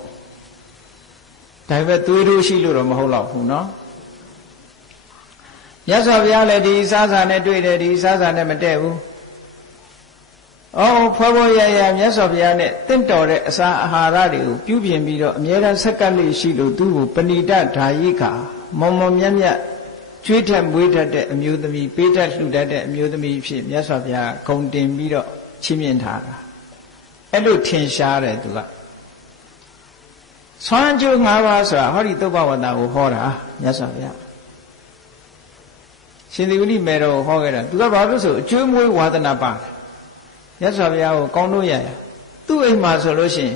ဒါပေမဲ့သွေးတို့ရှိလို့တော့မဟုတ်တော့ဘူးเนาะမြတ်စွာဘုရားလည်းဒီအစာစာနဲ့တွေ့တယ်ဒီအစာစာနဲ့မတဲ့ဘူးဖွဲရမြတ်စွာဘုရားနဲ့တင့်တော်တဲ့အစာအာဟာရတွေကိုပြုပြင်ပြီးတော့အမြဲတမ်းဆက်ကပ်လေးရှိလို့သူ့ကိုပဏိတဓာယိကာမောမြတ်ကျွေးထက်မွေးတတ်တဲ့အမျိုးသမီးပေးတတ်လှူတတ်တဲ့အမျိုးသမီးဖြစ်မြတ်စွာဘုရားဂုဏ်တင်ပြီးတော့ချီးမြှင့်ထားတာအဲ့လိုထင်ရှားတယ်သူကဆွမ်းကြိုး၅ပါးဆိုတာဟောဒီသုဘဝတ္တကိုဟောတာမြတ်စွာဘုရားရှင်သေဝလိမေတော်ကိုဟောခဲ့တာသူကဘာလို့ဆိုအကျွေးမွေးဝါဒနာပါတယ်မြတ်စွာဘုရားကိုကောင်းလို့ရသူ့အိမ်မှာဆိုလို့ရှိရင်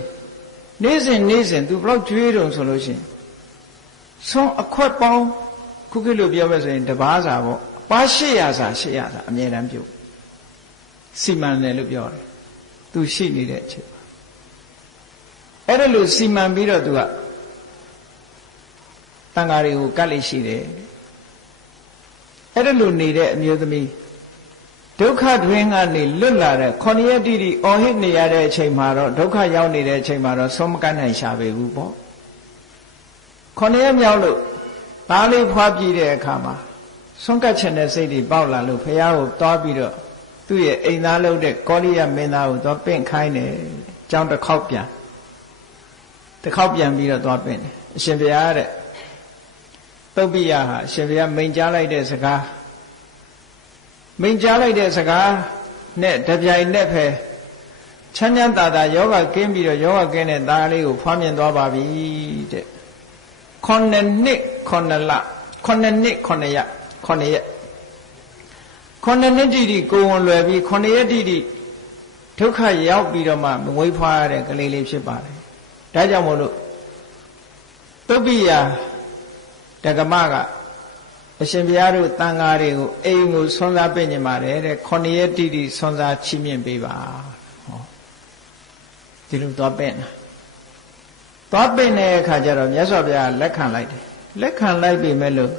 နေ့စဉ်သူဘလောက်ကျွေးတုံဆိုလို့ရှိရင်ဆွမ်းအခွက်ပေါင်းခုခေတ်လိုပြောမယ်ဆိုရင်တပါးစာပေါ့ပါ800စာအမြဲတမ်းပြုတ်စီမံတယ်လို့ပြောတယ်သူရှိနေတဲ့အချိန်အဲ့ဒါလို့စီမံပြီးတော့သူကတန်ဃာတွေကိုကတ်လိရှိတယ်အဲ့ဒါလို့နေတဲ့အမျိုးသမီးဒုက္ခတွင်ကနေလွတ်လာတဲ့9ရက်တိတိအော်ဟစ်နေရတဲ့အချိန်မှာတော့ဒုက္ခရောက်နေတဲ့အချိန်မှာတော့ဆုံးမကတ်နိုင်ရှာပေဘူးပေါ့9ရက်မြောက်လို့သားလေးဖွားပြည့်တဲ့အခါမှာဆုံးကတ်ချင်တဲ့စိတ်တွေပေါက်လာလို့ဘုရားကိုတွားပြီးတော့သူ့ရဲ့အိမ်သားလုပ်တဲ့ကောလိယမင်းသားကိုတွားပင့်ခိုင်းတယ်ကြောင်းတစ်ခေါက်ပြန်ပြီးတော့တွားပင့်တယ်အရှင်ဘုရားတဲ့သုတ်ပိယဟာအရှင်ဘုရားမိန်ကြားလိုက်တဲ့စကားနဲ့တပြိုင်နက်ပဲချမ်းသာယောဂကင်းပြီးတော့ယောဂကင်းတဲ့သားလေးကိုဖွားမြင်သွားပါပြီတဲ့9နှစ်9လ9နှစ်9ရက်9နှစ်တိတိကိုဝန်လွယ်ပြီး9ရက်တိတိဒုက္ခရောက်ပြီးတော့မှမွေးဖွားရတဲ့ကလေးလေးဖြစ်ပါတယ်ဒါကြောင့်မို့လို့သုပိယတက္ကမကအရှင်ဘုရားတို့တန်ဃာတွေကိုအိမ်ကိုဆွမ်းစားပေးနေပါတယ်တဲ့9ရက်တိတိဆွမ်းစားချီးမြှင့်ပေးပါဟောဒီလိုသွားပင့်တဲ့အခါကျတော့မြတ်စွာဘုရားလက်ခံလိုက်တယ်လက်ခံလိုက်ပြီမဲ့လို့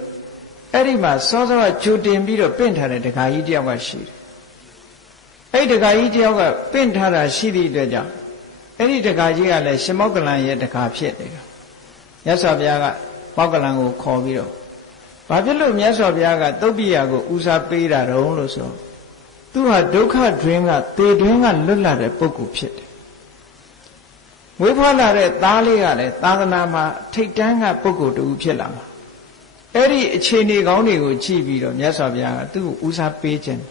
အဲ့ဒီမှာစောစောကကြိုတင်ပြီးတော့ပင့်ထားတဲ့ဒကာကြီးတယောက်ကရှိတယ်အဲ့ဒကာကြီးတယောက်ကပင့်ထားတာရှိသည့်အတွက်ကြောင့်အဲ့ဒီဒကာကြီးကလည်းရှင်မောက္ကလန်ရဲ့ဒကာဖြစ်နေတာမြတ်စွာဘုရားကမောက္ကလန်ကိုခေါ်ပြီးတော့ဘာဖြစ်လို့မြတ်စွာဘုရားကသုတ်ပိယကိုဦးစားပေးတာတုံးလို့ဆိုသူဟာဒုက္ခတွင်ကသေတွင်ကလွတ်လာတဲ့ပုဂ္ဂိုလ်ဖြစ်တယ်မွေးဖွားလာတဲ့သားလေးကလည်းသာသနာမှာထိတ်တန်းကပုဂ္ဂိုလ်တူဖြစ်လာမှာ အဲ့ဒီအခြေအနေကောင်းတွေကိုကြည့်ပြီးတော့မြတ်စွာဘုရားကသူ့ကိုဦးစားပေးခြင်း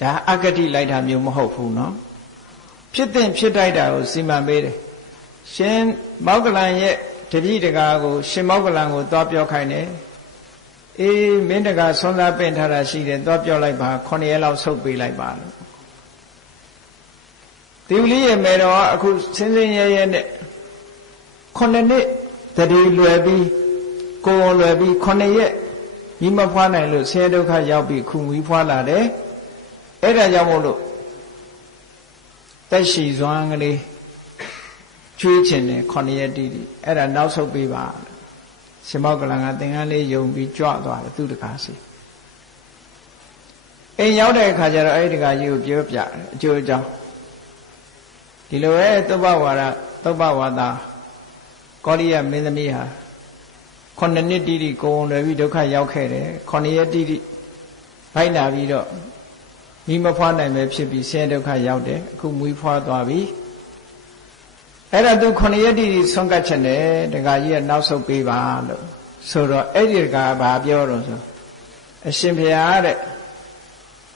ဒါအဂတိလိုက်တာမျိုးမဟုတ်ဘူးเนาะဖြစ်တဲ့ဖြစ်တိုက်တာကိုစီမံပေးတယ်ရှင်မောက္ကလန်ရဲ့တပည့်တကာကိုရှင်မောက္ကလန်ကိုသွားပြောခိုင်းတယ်အေးမင်းတကာဆွမ်းစားပင့်ထားတာရှိတယ်သွားပြောလိုက်ပါ9ရက်လောက်ဆုပ်ပေးလိုက်ပါလို့ဒီဝလိရဲ့မေတော်ကအခုစင်းစင်းရဲရဲနဲ့9နှစ်တတိလွယ်ပြီးကိုယ်လွယ်ပြီး9ရက်မိမဖွားနိုင်လို့ဆင်းရဲဒုက္ခရောက်ပြီးခုမီးဖွားလာတယ်အဲ့ဒါကြောင့်မို့လို့တက်ရှိစွမ်းကလေးကျွေးချင်တယ်9ရက်တိတိအဲ့ဒါနောက်ဆုတ်ပေးပါရှင်မောက္ကလန်ကသင်္ကန်းလေးယုံပြီးကြွသွားတယ်သူတကားစီအိမ်ရောက်တဲ့အခါကျတော့အဲ့ဒီတကားကြီးကိုပြောပြတယ်အကျိုးအကြောင်းဒီလိုပဲသုဘဝါဒသုဘဝါဒကောရိယမင်းသမီးဟာ9နှစ်တိတိကိုယ်လွယ်ပြီးဒုက္ခရောက်ခဲ့တယ်9ရက်တိတိဖိုက်လာပြီးတော့မိမဖွားနိုင်ပဲဖြစ်ပြီးဆင်းရဲဒုက္ခရောက်တယ်အခုမွေးဖွားသွားပြီအဲ့ဒါသူ9ရက်တိတိဆွမ်းကပ်ချက်နဲ့တခါကြီးကနောက်ဆုတ်ပေးပါလို့ဆိုတော့အဲ့ဒီကဘာပြောတော့ဆိုအရှင်ဘုရားတဲ့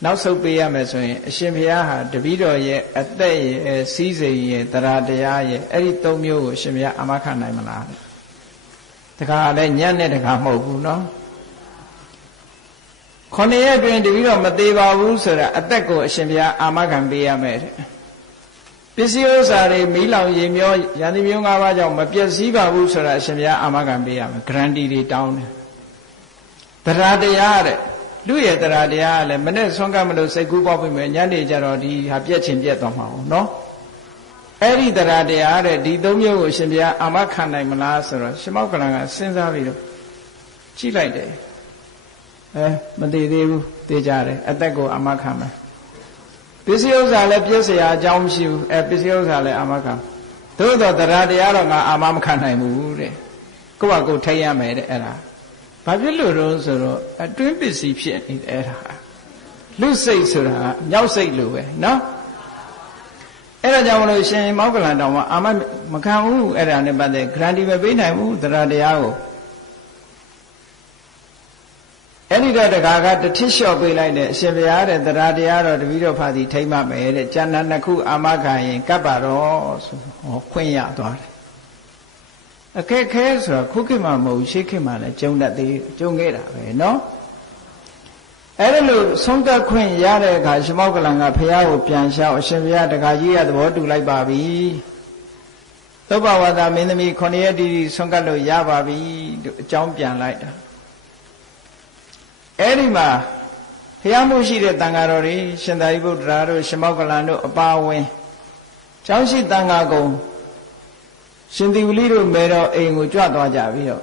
နောက်ဆုတ်ပေးရမယ်ဆိုရင်အရှင်ဘုရားဟာတပည့်တော်ရဲ့အသက်ရဲ့စီးစိမ်ရဲ့တရားတရားရဲ့အဲ့ဒီ၃မျိုးကိုအရှင်ဘုရားအာမခံနိုင်မလားတခါလည်းညံ့နဲ့တခါမဟုတ်ဘူးနော်9ရက်တွင်တပည့်တော်မသေးပါဘူးဆိုတာအသက်ကိုအရှင်ဘုရားအာမခံပေးရမယ်တဲ့ပစ္စည်းဥစ္စာတွေမီးလောင်ရေမျောရန်သူမျိုး၅ပါးကြောင့်မပျက်စီးပါဘူးဆိုတာအရှင်ဘုရားအာမခံပေးရမယ်ဂရန်တီတွေတောင်းတယ်တရားတရားတဲ့လူရဲ့တရားတရားကလည်းမနဲ့ဆွမ်းကပ်မလို့စိတ်ကူးပေါက်ပြီးမယ်ညနေကျတော့ဒီဟာပြက်ချင်ပြက်သွားမှာပေါ့နော်အဲ့ဒီတရားတရားတဲ့ဒီ၃မျိုးကိုအရှင်ဘုရားအာမခံနိုင်မလားဆိုတော့ရှင်မောက္ကလန်ကစဉ်းစားပြီးတော့ကြည့်လိုက်တယ်မသေးသေးဘူးသိကြတယ်အသက်ကိုအာမခံမယ်ပစ္စည်းဥစ္စာလည်းပြည့်စရာအကြောင်းမရှိဘူးပစ္စည်းဥစ္စာလည်းအာမခံသို့တော့တရားတရားတော့ငါအာမမခံနိုင်ဘူးတဲ့ကိုယ့်ဟာကိုယ်ထိတ်ရမယ်တဲ့အဲ့ဒါဘာဖြစ်လို့တော့ဆိုတော့အတွင်းပစ္စည်းဖြစ်နေတယ်အဲ့ဒါလူစိတ်ဆိုတာမြောက်စိတ်လိုပဲနော်အဲ့ဒါကြောင့်မလို့ရှင်မောက္ကလန်တောင်မှအာမမခံဘူးအဲ့ဒါနဲ့ပတ်သက်ဂရန်တီမပေးနိုင်ဘူးတရားတရားကိုအဲ့ဒီတော့တကားကတထစ်လျှော့ပေးလိုက်တယ်အရှင်ဘုရားတဲ့တရားတရားတော့တပည့်တော်ဖာစီထိမ့်မမယ်တဲ့ကျန်တဲ့နှစ်ခုအာမခံရင်ကပ်ပါတော့ဆိုဟောခွင့်ရသွားတယ်အခက်ခဲဆိုတာခုခေတ်မှာမဟုတ်ရှေ့ခေတ်မှာလည်းကြုံခဲ့တာပဲเนาะအဲ့ဒါလို့ဆုံးကပ်ခွင့်ရတဲ့အခါရှင်မောက္ကလန်ကဘုရားကိုပြန်လျှောက်အရှင်ဘုရားတကားကြီးကသဘောတူလိုက်ပါပြီသုဘဝါဒမင်းသမီး9ရက်တိတိဆုံးကပ်လို့ရပါပြီလို့အကြောင်းပြန်လိုက်တာအဲ့ဒီမှာဘုရားမှုရှိတဲ့တန်ဃာတော်တွေရှင်သာရိပုတ္တရာတို့ရှင်မောက္ကလန်တို့အပါအဝင်ကျောင်းရှိတန်ဃာကုံရှင်သီဝလိတို့မဲတော်အိမ်ကိုကြွသွားကြပြီးတော့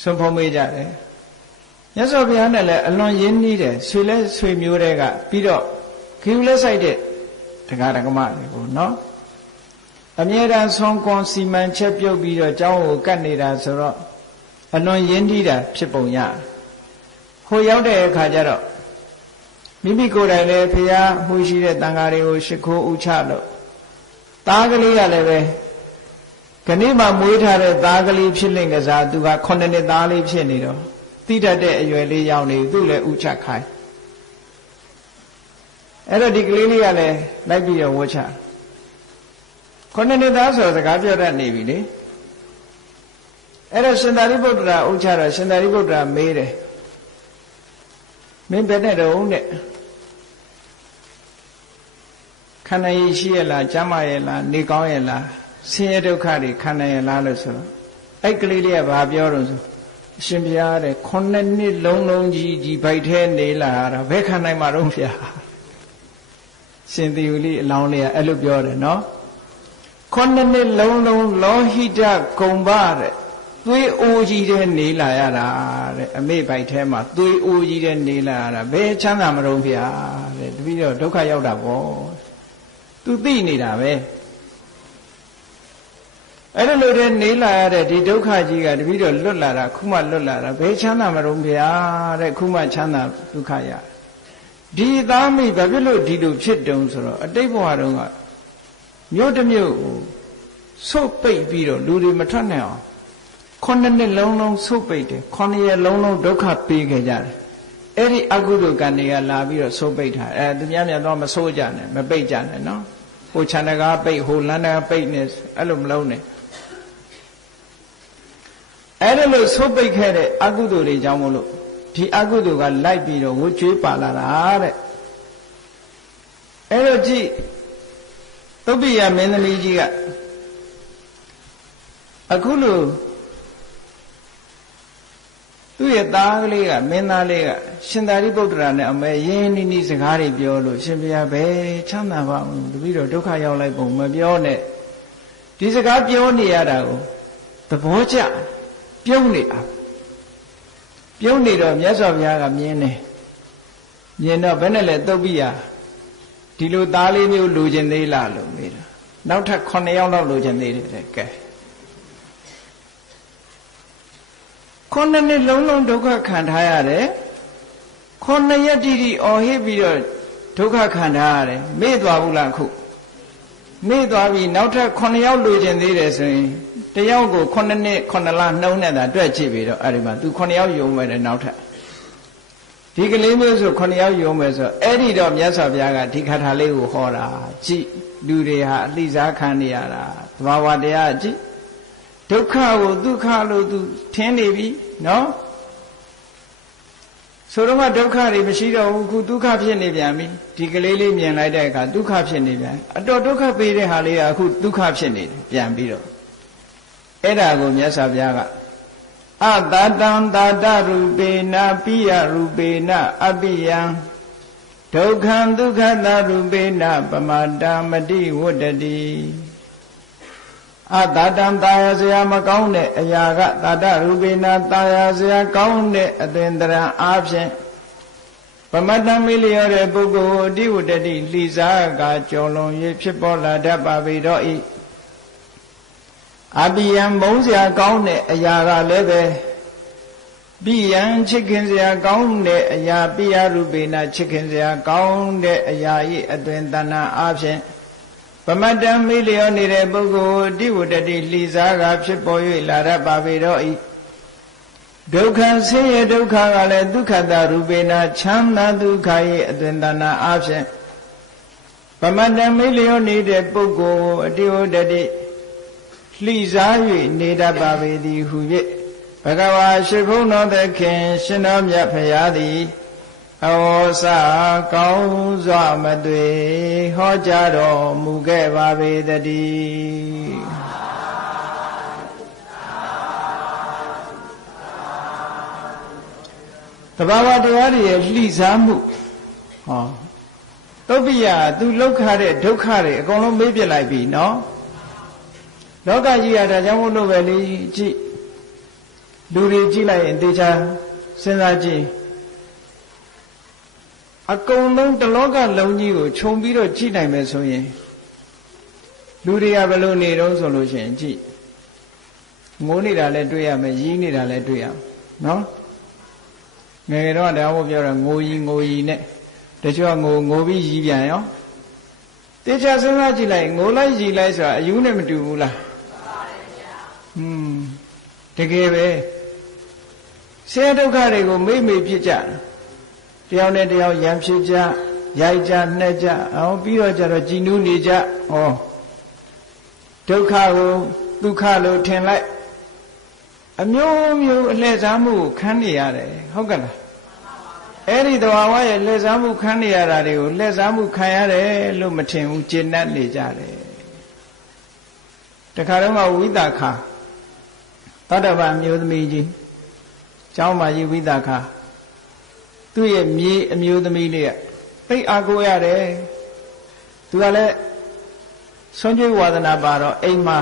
ဆွန်ဖုံးမေးကြတယ်မြတ်စွာဘုရားနဲ့လည်းအလွန်ရင်းနှီးတယ်ဆွေလဲဆွေမျိုးတွေကပြီးတော့ခီးလဲဆိုင်တဲ့တရားဓမ္မတွေကိုနော်အမြဲတမ်းဆုံးကွန်စီမံချက်ပြုတ်ပြီးတော့ကျောင်းကိုကတ်နေတာဆိုတော့အလွန်ရင်းနှီးတာဖြစ်ပုံရတယ်ဟိုရောက်တဲ့အခါကျတော့မိမိကိုယ်တိုင်လည်းဘုရားမှုရှိတဲ့တန်ဃာတွေကိုရှိခိုးဥချလို့သားကလေးကလည်းပဲခဏမှမွေးထားတဲ့သားကလေးဖြစ်လင့်ကစားသူက9နှစ်သားလေးဖြစ်နေတော့တိတတ်တဲ့အရွယ်လေးရောက်နေသူ့လည်းဥချခိုင်းအဲ့တော့ဒီကလေးလေးကလည်းလိုက်ပြီးတော့ဝှချ9နှစ်သားဆိုတော့စကားပြောတတ်နေပြီလေအဲ့တော့ရှင်သာရိပုတ္တရာဥချတော့ရှင်သာရိပုတ္တရာမေးတယ်မင်းဘယ်နဲ့တော့တဲ့ခန္ဓာရည်ရှိရလားကျမ်းမာရလားနေကောင်းရလားဆင်းရဲဒုက္ခတွေခံနိုင်ရလားလို့ဆိုတော့အဲ့ကလေးလေးကဘာပြောတော့ဆိုအရှင်ဘုရားတဲ့9နှစ်လုံးလုံးကြီးဗိုက်ထဲနေလာတာဘယ်ခံနိုင်မှာတော့ဗျာရှင်သီဝလိအလောင်းလေးကအဲ့လိုပြောတယ်နော်9နှစ်လုံးလုံးလောဟိတကုံပါတဲ့သွေးအိုးကြီးတဲ့နေလာရတာတဲ့အမေ့ဘိုက်ထဲမှာသွေးအိုးကြီးတဲ့နေလာရတာဘယ်ချမ်းသာမလို့ဗျာတဲ့တပည့်တော့ဒုက္ခရောက်တာပေါ့သူသိနေတာပဲအဲ့လိုလိုတဲ့နေလာရတဲ့ဒီဒုက္ခကြီးကတပည့်တော့လွတ်လာတာခုမှလွတ်လာတာဘယ်ချမ်းသာမလို့ဗျာတဲ့ခုမှချမ်းသာဒုက္ခရဒီသားမိဘာဖြစ်လို့ဒီလိုဖြစ်တုံဆိုတော့အတိတ်ဘဝတုန်းကမြို့တစ်မြို့ဆုတ်ပိတ်ပြီးတော့လူတွေမထွက်နိုင်အောင် ခုနှစ်လုံးဆုတ်ပိတ်တယ်9ရက်လုံးဒုက္ခပေးခဲ့ကြတယ်အဲ့ဒီအကုသိုလ်ကံတွေကလာပြီးတော့ဆုတ်ပိတ်ထားသူများတော့မဆိုးကြနဲ့မပိတ်ကြနဲ့နော်ဟိုခြံတကားပိတ်ဟိုလမ်းတကားပိတ်နေအဲ့လိုမလုံးနဲ့အဲ့ဒါလို့ဆုတ်ပိတ်ခဲ့တဲ့အကုသိုလ်တွေကြောင့်မို့လို့ဒီအကုသိုလ်ကလိုက်ပြီးတော့ဝှကျွေးပါလာတာတဲ့အဲ့တော့ကြည့်သုပိယမင်းသမီးကြီးကအခုလို့သူ့ရဲ့သားကလေးကမင်းသားလေးကရှင်သာရိပုတ္တရာနဲ့အမေရင်းနှီးနှီးစကားတွေပြောလို့ရှင်ဘုရားပဲချမ်းသာပါဘူးတပည့်တော်ဒုက္ခရောက်လိုက်ပုံမပြောနဲ့ဒီစကားပြောနေရတာကိုသဘောကျပြုံးနေတာပြုံးနေတော့မြတ်စွာဘုရားကမြင်တယ်မြင်တော့ဘယ်နဲ့လဲသုပိယဒီလိုသားလေးမျိုးလိုချင်သေးလားလို့မေးတာနောက်ထပ်9ယောက်လောက်လိုချင်သေးတယ်တဲ့ကဲ9နှစ်လုံးဒုက္ခခံထားရတယ်9ရက်တိတိအော်ဟစ်ပြီးတော့ဒုက္ခခံထားရတယ်မေ့သွားဘူးလားခုမေ့သွားပြီနောက်ထပ်9ယောက်လိုချင်သေးတယ်ဆိုရင်တယောက်ကို9နှစ်9လနှုံးနဲ့သာတွက်ကြည့်ပြီးတော့အဲ့ဒီမှာသူ9ယောက်ယုံမယ်တဲ့နောက်ထပ်ဒီကလေးမျိုးဆို9ယောက်ယုံမယ်ဆိုအဲ့ဒီတော့မြတ်စွာဘုရားကဒီခါထာလေးကိုဟောတာကြည့်လူတွေဟာအလိစားခံနေရတာသဘာဝတရားကြည့်ဒုက္ခကိုဒုက္ခလို့သူထင်နေပြီနော်ဆိုတော့မှဒုက္ခတွေမရှိတော့ဘူးခုဒုက္ခဖြစ်နေပြန်ပြီဒီကလေးလေးမြင်လိုက်တဲ့အခါဒုက္ခဖြစ်နေပြန်အတော်ဒုက္ခပေးတဲ့ဟာလေးကအခုဒုက္ခဖြစ်နေတယ်ပြန်ပြီးတော့အဲ့ဒါကိုမြတ်စွာဘုရားကအတတံတာတရူပေနပိယရူပေနအပိယံဒုက္ခံဒုက္ခတရူပေနပမတံမတိဝတ္တတိအတတံတာယာစရာမကောင်းတဲ့အရာကတာတရူပေနတာယာစရာကောင်းတဲ့အသွင်တရံအားဖြင့်ပမတံမိလျောတဲ့ပုဂ္ဂိုလ်အတိဝတ္တတိလှိစားကကြော်လွန်၍ဖြစ်ပေါ်လာတတ်ပါပေတော့၏အပိယံမုန်းစရာကောင်းတဲ့အရာကလည်းပဲပိယံချစ်ခင်စရာကောင်းတဲ့အရာပိယရူပေနချစ်ခင်စရာကောင်းတဲ့အရာ၏အသွင်တဏ္ဍာအားဖြင့်ပမတ္တမိလျောနေတဲ့ပုဂ္ဂိုလ်တိဝတ္တတိလှိစားကဖြစ်ပေါ်၍လာတတ်ပါပေတော့၏ဒုက္ခဆင်းရဲဒုက္ခကလည်းဒုက္ခတရူပေနချမ်းသာဒုက္ခ၏အသွင်တဏ္ဍာအားဖြင့်ပမတ္တမိလျောနေတဲ့ပုဂ္ဂိုလ်အတိဝတ္တတိလှိစား၍နေတတ်ပါပေသည်ဟု၍ဘဂဝါရှိခိုးတော်သခင်ရှင်တော်မြတ်ဖရာသည်အဝေါစကောင်းစွာမသွေဟောကြားတော်မူခဲ့ပါပေတည်းတဘာဝတရားတွေရဲ့လှိစားမှုဟောသုပိယသူလောက်ခတဲ့ဒုက္ခတွေအကုန်လုံးမေ့ပြလိုက်ပြီနော်လောကကြီးကဒါကြောင့်မို့လို့ပဲလေကြည့်လူတွေကြည့်လိုက်ရင်တေချာစဉ်းစားကြည့်အကုန်လုံးတလောကလုံးကြီးကိုခြုံပြီးတော့ကြည့်နိုင်မယ်ဆိုရင်လူတွေကဘယ်လိုနေတော့ဆိုလို့ရှိရင်ကြည့်ငိုနေတာလည်းတွေ့ရမယ်ရီးနေတာလည်းတွေ့ရမယ်နော်ငယ်တော့ဒါမှမပြောတော့ငိုရီနဲ့တချို့ကငိုပြီးရီးပြန်ရောတေချာစဉ်းစားကြည့်လိုက်ငိုလိုက်ရီးလိုက်ဆိုတာအယူနဲ့မတူဘူးလားတကယ်ပဲဆင်းရဲဒုက္ခတွေကိုမေ့ဖြစ်ကြတယောက်နဲ့တယောက်ရံဖြစ်ကြရိုက်ကြနှက်ကြအောင်ပြီးတော့ကြတော့ကြည်နူးနေကြဩဒုက္ခကိုဒုက္ခလို့ထင်လိုက်အမျိုးမျိုးအလှည့်စားမှုကိုခံနေရတယ်ဟုတ်ကဲ့လားအဲ့ဒီတဘာဝရဲ့လှည့်စားမှုခံနေရတာတွေကိုလှည့်စားမှုခံရတယ်လို့မထင်ဘူးကျင့်တတ်နေကြတယ်တခါတော့မှဝိသခာသောတပန်မျိုးသမီးကြီးကျောင်းမှာကြီးဝိသခာသူ့ရဲ့မြေအမျိုးသမီးလေးကသိအားကိုးရတယ်သူကလည်းဆွမ်းကြွေးဝါဒနာပါတော့အိမ်မှာ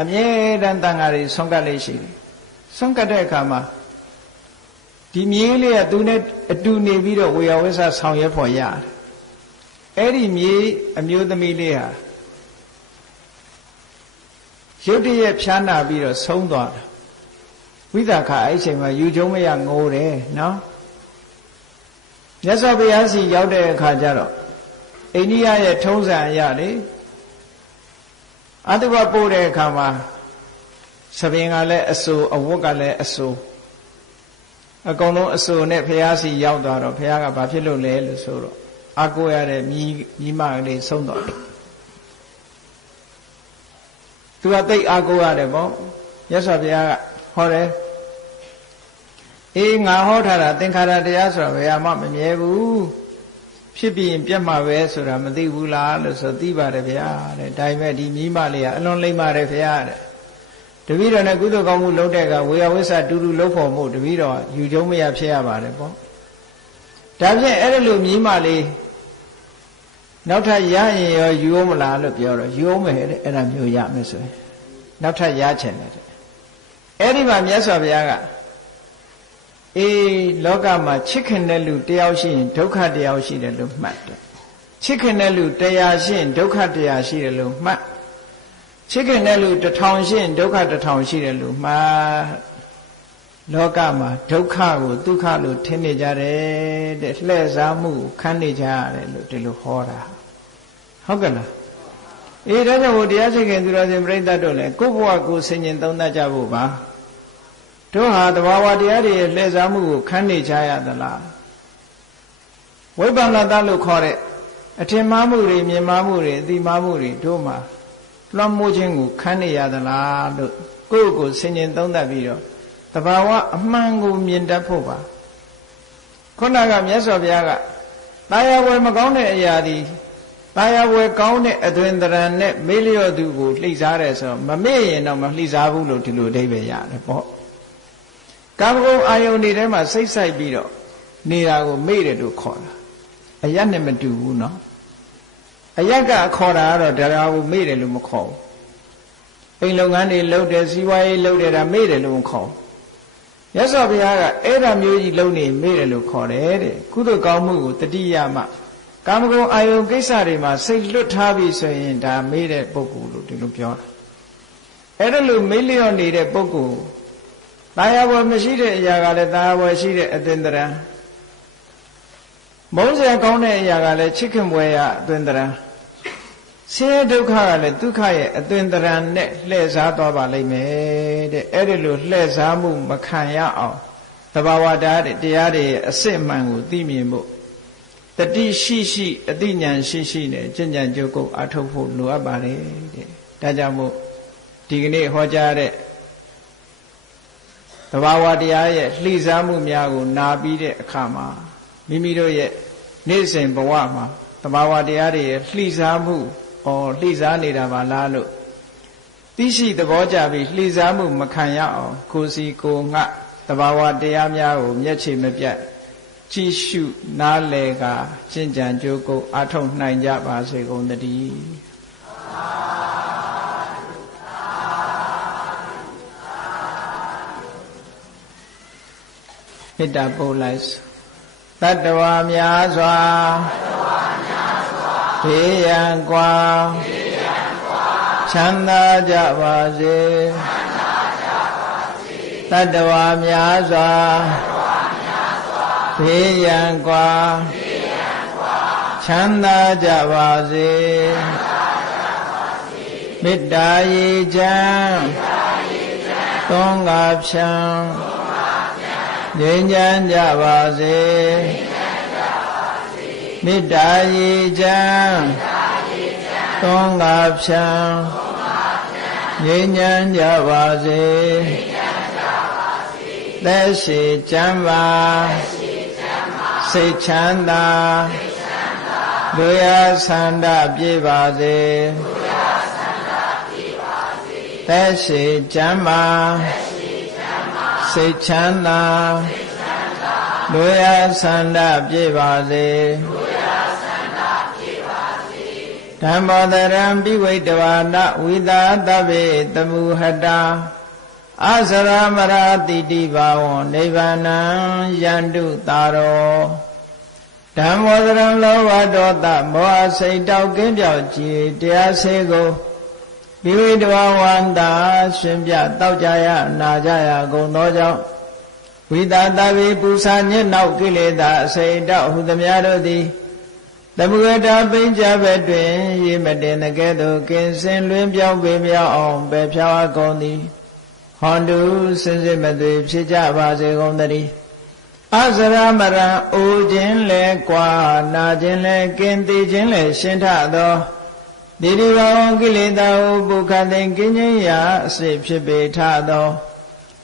အမြဲတမ်းတန်ဃာတွေဆုံးကတ်လေးရှိတယ်ဆုံးကတ်တဲ့အခါမှာဒီမြေလေးကသူနဲ့အတူနေပြီးတော့ဝေယဝိဆဆောင်ရွက်ဖို့ရတယ်အဲ့ဒီမြေအမျိုးသမီးလေးဟာရုတ်တရက်ဖြားနာပြီးတော့ဆုံးသွားတာဝိသခာအဲ့ချိန်မှာယူကျုံမရငိုတယ်နော်မြတ်စွာဘုရားစီရောက်တဲ့အခါကျတော့အိန္ဒိယရဲ့ထုံးစံအရလေအတုပပို့တဲ့အခါမှာ စပင်ကလည်းအဆိုအဝတ်ကလည်းအဆိုအကုန်လုံးအဆိုနဲ့ဘုရားစီရောက်သွားတော့ဘုရားကဘာဖြစ်လို့လဲလို့ဆိုတော့အာကိုရတဲ့မိမကလေးဆုံးတော့တယ်သူကသိအာကိုရတယ်ပေါ့မြတ်စွာဘုရားကဟောတယ်အေးငါဟောထားတာသင်္ခါရတရားဆိုတာဘယ်မှမမြဲဘူးဖြစ်ပြီးရင်ပြတ်မှာပဲဆိုတာမသိဘူးလားလို့ဆိုသိပါတယ်ဗျာတဲ့ဒါပေမဲ့ဒီမိမလေးကအလွန်လိမ့်ပါတယ်ဗျာတဲ့တပည့်တော်နဲ့ကုသိုလ်ကောင်းမှုလုပ်တဲ့ကဝေယဝိဆတူတူလုပ်ဖို့မို့တပည့်တော်ယူကျုံမရဖြစ်ရပါတယ်ပေါ့ဒါဖြင့်အဲ့ဒီလိုမိမလေးနောက်ထပ်ရရင်ရောယူအောင်မလားလို့ပြောတော့ယူအောင်မယ်တဲ့အဲ့ဒါမျိုးရမယ်ဆိုရင်နောက်ထပ်ရချင်တယ်တဲ့အဲ့ဒီမှာမြတ်စွာဘုရားကအေးလောကမှာချစ်ခင်တဲ့လူတယောက်ရှိရင်ဒုက္ခတယောက်ရှိတယ်လို့မှတ်တယ်ချစ်ခင်တဲ့လူ100ရှိရင်ဒုက္ခ100ရှိတယ်လို့မှတ်ချစ်ခင်တဲ့လူ1000ရှိရင်ဒုက္ခ1000ရှိတယ်လို့မှတ်လောကမှာဒုက္ခကိုဒုက္ခလို့ထင်နေကြတယ်တဲ့လှည့်စားမှုခံနေကြရတယ်လို့ဒီလိုဟောတာဟုတ်ကဲ့လားအေးဒါကြောင့်ဘုရားရှိခိုးသူတော်စင်ပြိဿတ်တို့လည်းကိုယ့်ဘဝကိုဆင်ញင်သုံးသပ်ကြဖို့ပါတို့ဟာတဘာဝတရားတွေရဲ့လှည့်စားမှုကိုခံနေကြရသလားဝိပ္ပန္နတလို့ခေါ်တဲ့အထင်မှားမှုတွေမြင်မှားမှုတွေအသိမှားမှုတွေတို့မှာလွှမ်းမိုးခြင်းကိုခံနေရသလားလို့ကိုယ့်ကိုဆင်ញင်သုံးသပ်ပြီးတော့တဘာဝအမှန်ကိုမြင်တတ်ဖို့ပါခုနကမြတ်စွာဘုရားကတာယာဝယ်မကောင်းတဲ့အရာဒီတာယာဝယ်ကောင်းတဲ့အသွင်သဏ္ဍာန်နဲ့မေးလျော့သူကိုလှိစားတယ်ဆိုတော့မမေ့ရင်တော့မလှိစားဘူးလို့ဒီလိုအဓိပ္ပာယ်ရတယ်ပေါ့ကာမဂုဏ်အာယုန်တွေထဲမှာစိတ်ဆိုင်ပြီးတော့နေတာကိုမေ့တယ်လို့ခေါ်တာအယတ်နဲ့မတူဘူးနော်အယတ်ကခေါ်တာကတော့ဒါကိုမေ့တယ်လို့မခေါ်ဘူးအိမ်လုပ်ငန်းတွေလုပ်တယ်စီးပွားရေးလုပ်တယ်ဒါမေ့တယ်လို့မခေါ်ဘူးမြတ်စွာဘုရားကအဲ့ဒါမျိုးကြီးလုပ်နေမေ့တယ်လို့ခေါ်တယ်တဲ့ကုသိုလ်ကောင်းမှုကိုတတိယမှကာမဂုဏ်အာယုန်ကိစ္စတွေမှာစိတ်လွတ်ထားပြီဆိုရင်ဒါမေ့တဲ့ပုဂ္ဂိုလ်လို့ဒီလိုပြောတာအဲ့ဒါလိုမေ့လျော့နေတဲ့ပုဂ္ဂိုလ်တာယာဝယ်မရှိတဲ့အရာကလည်းတာယာဝယ်ရှိတဲ့အသင်္တရံမုန်းစရာကောင်းတဲ့အရာကလည်းချစ်ခင်ပွဲရအသင်္တရံဆင်းရဲဒုက္ခကလည်းဒုက္ခရဲ့အသင်္တရံနဲ့လှည့်စားသွားပါလိမ့်မယ်တဲ့အဲ့ဒီလိုလှည့်စားမှုမခံရအောင်သဘာဝတရားတွေရဲ့အစစ်အမှန်ကိုသိမြင်ဖို့တတိရှိရှိအသိဉာဏ်ရှိရှိနဲ့ကျင့်ကြံကြိုးကုပ်အထောက်ဖို့လိုအပ်ပါတယ်တဲ့ဒါကြောင့်မို့ဒီကနေ့ဟောကြားတဲ့သဘာဝတရားရဲ့လှိစားမှုများကိုနာပြီးတဲ့အခါမှာမိမိတို့ရဲ့နေ့စဉ်ဘဝမှာသဘာဝတရားတွေရဲ့လှိစားမှုလှိစားနေတာပါလားလို့သိရှိသဘောကျပြီးလှိစားမှုမခံရအောင်ကိုယ်စီကိုယ်ငှသဘာဝတရားများကိုမျက်ခြေမပြတ်ကြည့်ရှုနားလည်ကကျင့်ကြံကြိုးကုပ်အားထုတ်နိုင်ကြပါစေကုန်သတည်းမေတ္တာပို့လိုက်တတ္တဝါများစွာဘေးရန်ကွာချမ်းသာကြပါစေတတ္တဝါများစွာဘေးရန်ကွာချမ်းသာကြပါစေမေတ္တာရေချမ်းသုံးငါဖြံငြိမ်းချမ်းကြပါစေမေတ္တာရေချမ်းသုံးငါဖြံငြိမ်းချမ်းကြပါစေသက်ရှိချမ်းပါစိတ်ချမ်းသာလူရဆန္ဒပြေပါစေသက်ရှိချမ်းပါစိတ်ချမ်းသာလူရဆန္ဒပြေပါစေဓမ္မောတရံပိဝိတဝါနဝိသာတဗ္ဗေတမုဟတာအစရမရာတိတိဘာဝံနိဗ္ဗာနံယန္တုတာရောဓမ္မောတရံလောဘဒေါသမောဟစိတ်တောက်ကင်းပြောက်ကြည်တရားစေကိုပိဝိတဝါဝန္တာရှင်ပြတောက်ကြရနာကြရကုန်သောကြောင့်ဝိသာတဗေပူဇာညစ်နောက်ကိလေသာအစိတ်တောက်ဟုသမျှတို့သည်သမုဂတာပိဉ္စဘက်တွင်ရေမတင်တဲ့ကဲ့သို့ကင်းစင်လွင်ပြောင်းပေမြောက်အောင်ပဲဖြောင်းကုန်သည် ဟောတုစင်စစ်မသွေဖြစ်ကြပါစေကုန်သတည်းအစရမရံအိုခြင်းလဲကွာနာခြင်းလဲကင်းသိခြင်းလဲရှင်းထသောတိရိဘောကိလေသာဟုပုခသိင်ကင်းခြင်းရာအစစ်ဖြစ်ပေထသော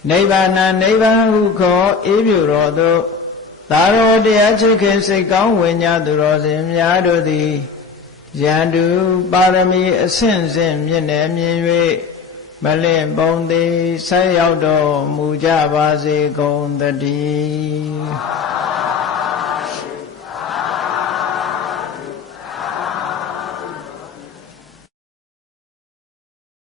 နိဗ္ဗာန်နိဗ္ဗာန်ဟုခေါ်အေးပြုတော်သို့သာရောတရားချစ်ခင်စိတ်ကောင်းဝင်ညာသူတော်စင်များတို့သည်ယန္တုပါရမီအဆင့်ဆင့်မြင့်နေမြင်၍မလင့်ပုံသည်ဆက်ရောက်တော်မူကြပါစေကုန်သတည်း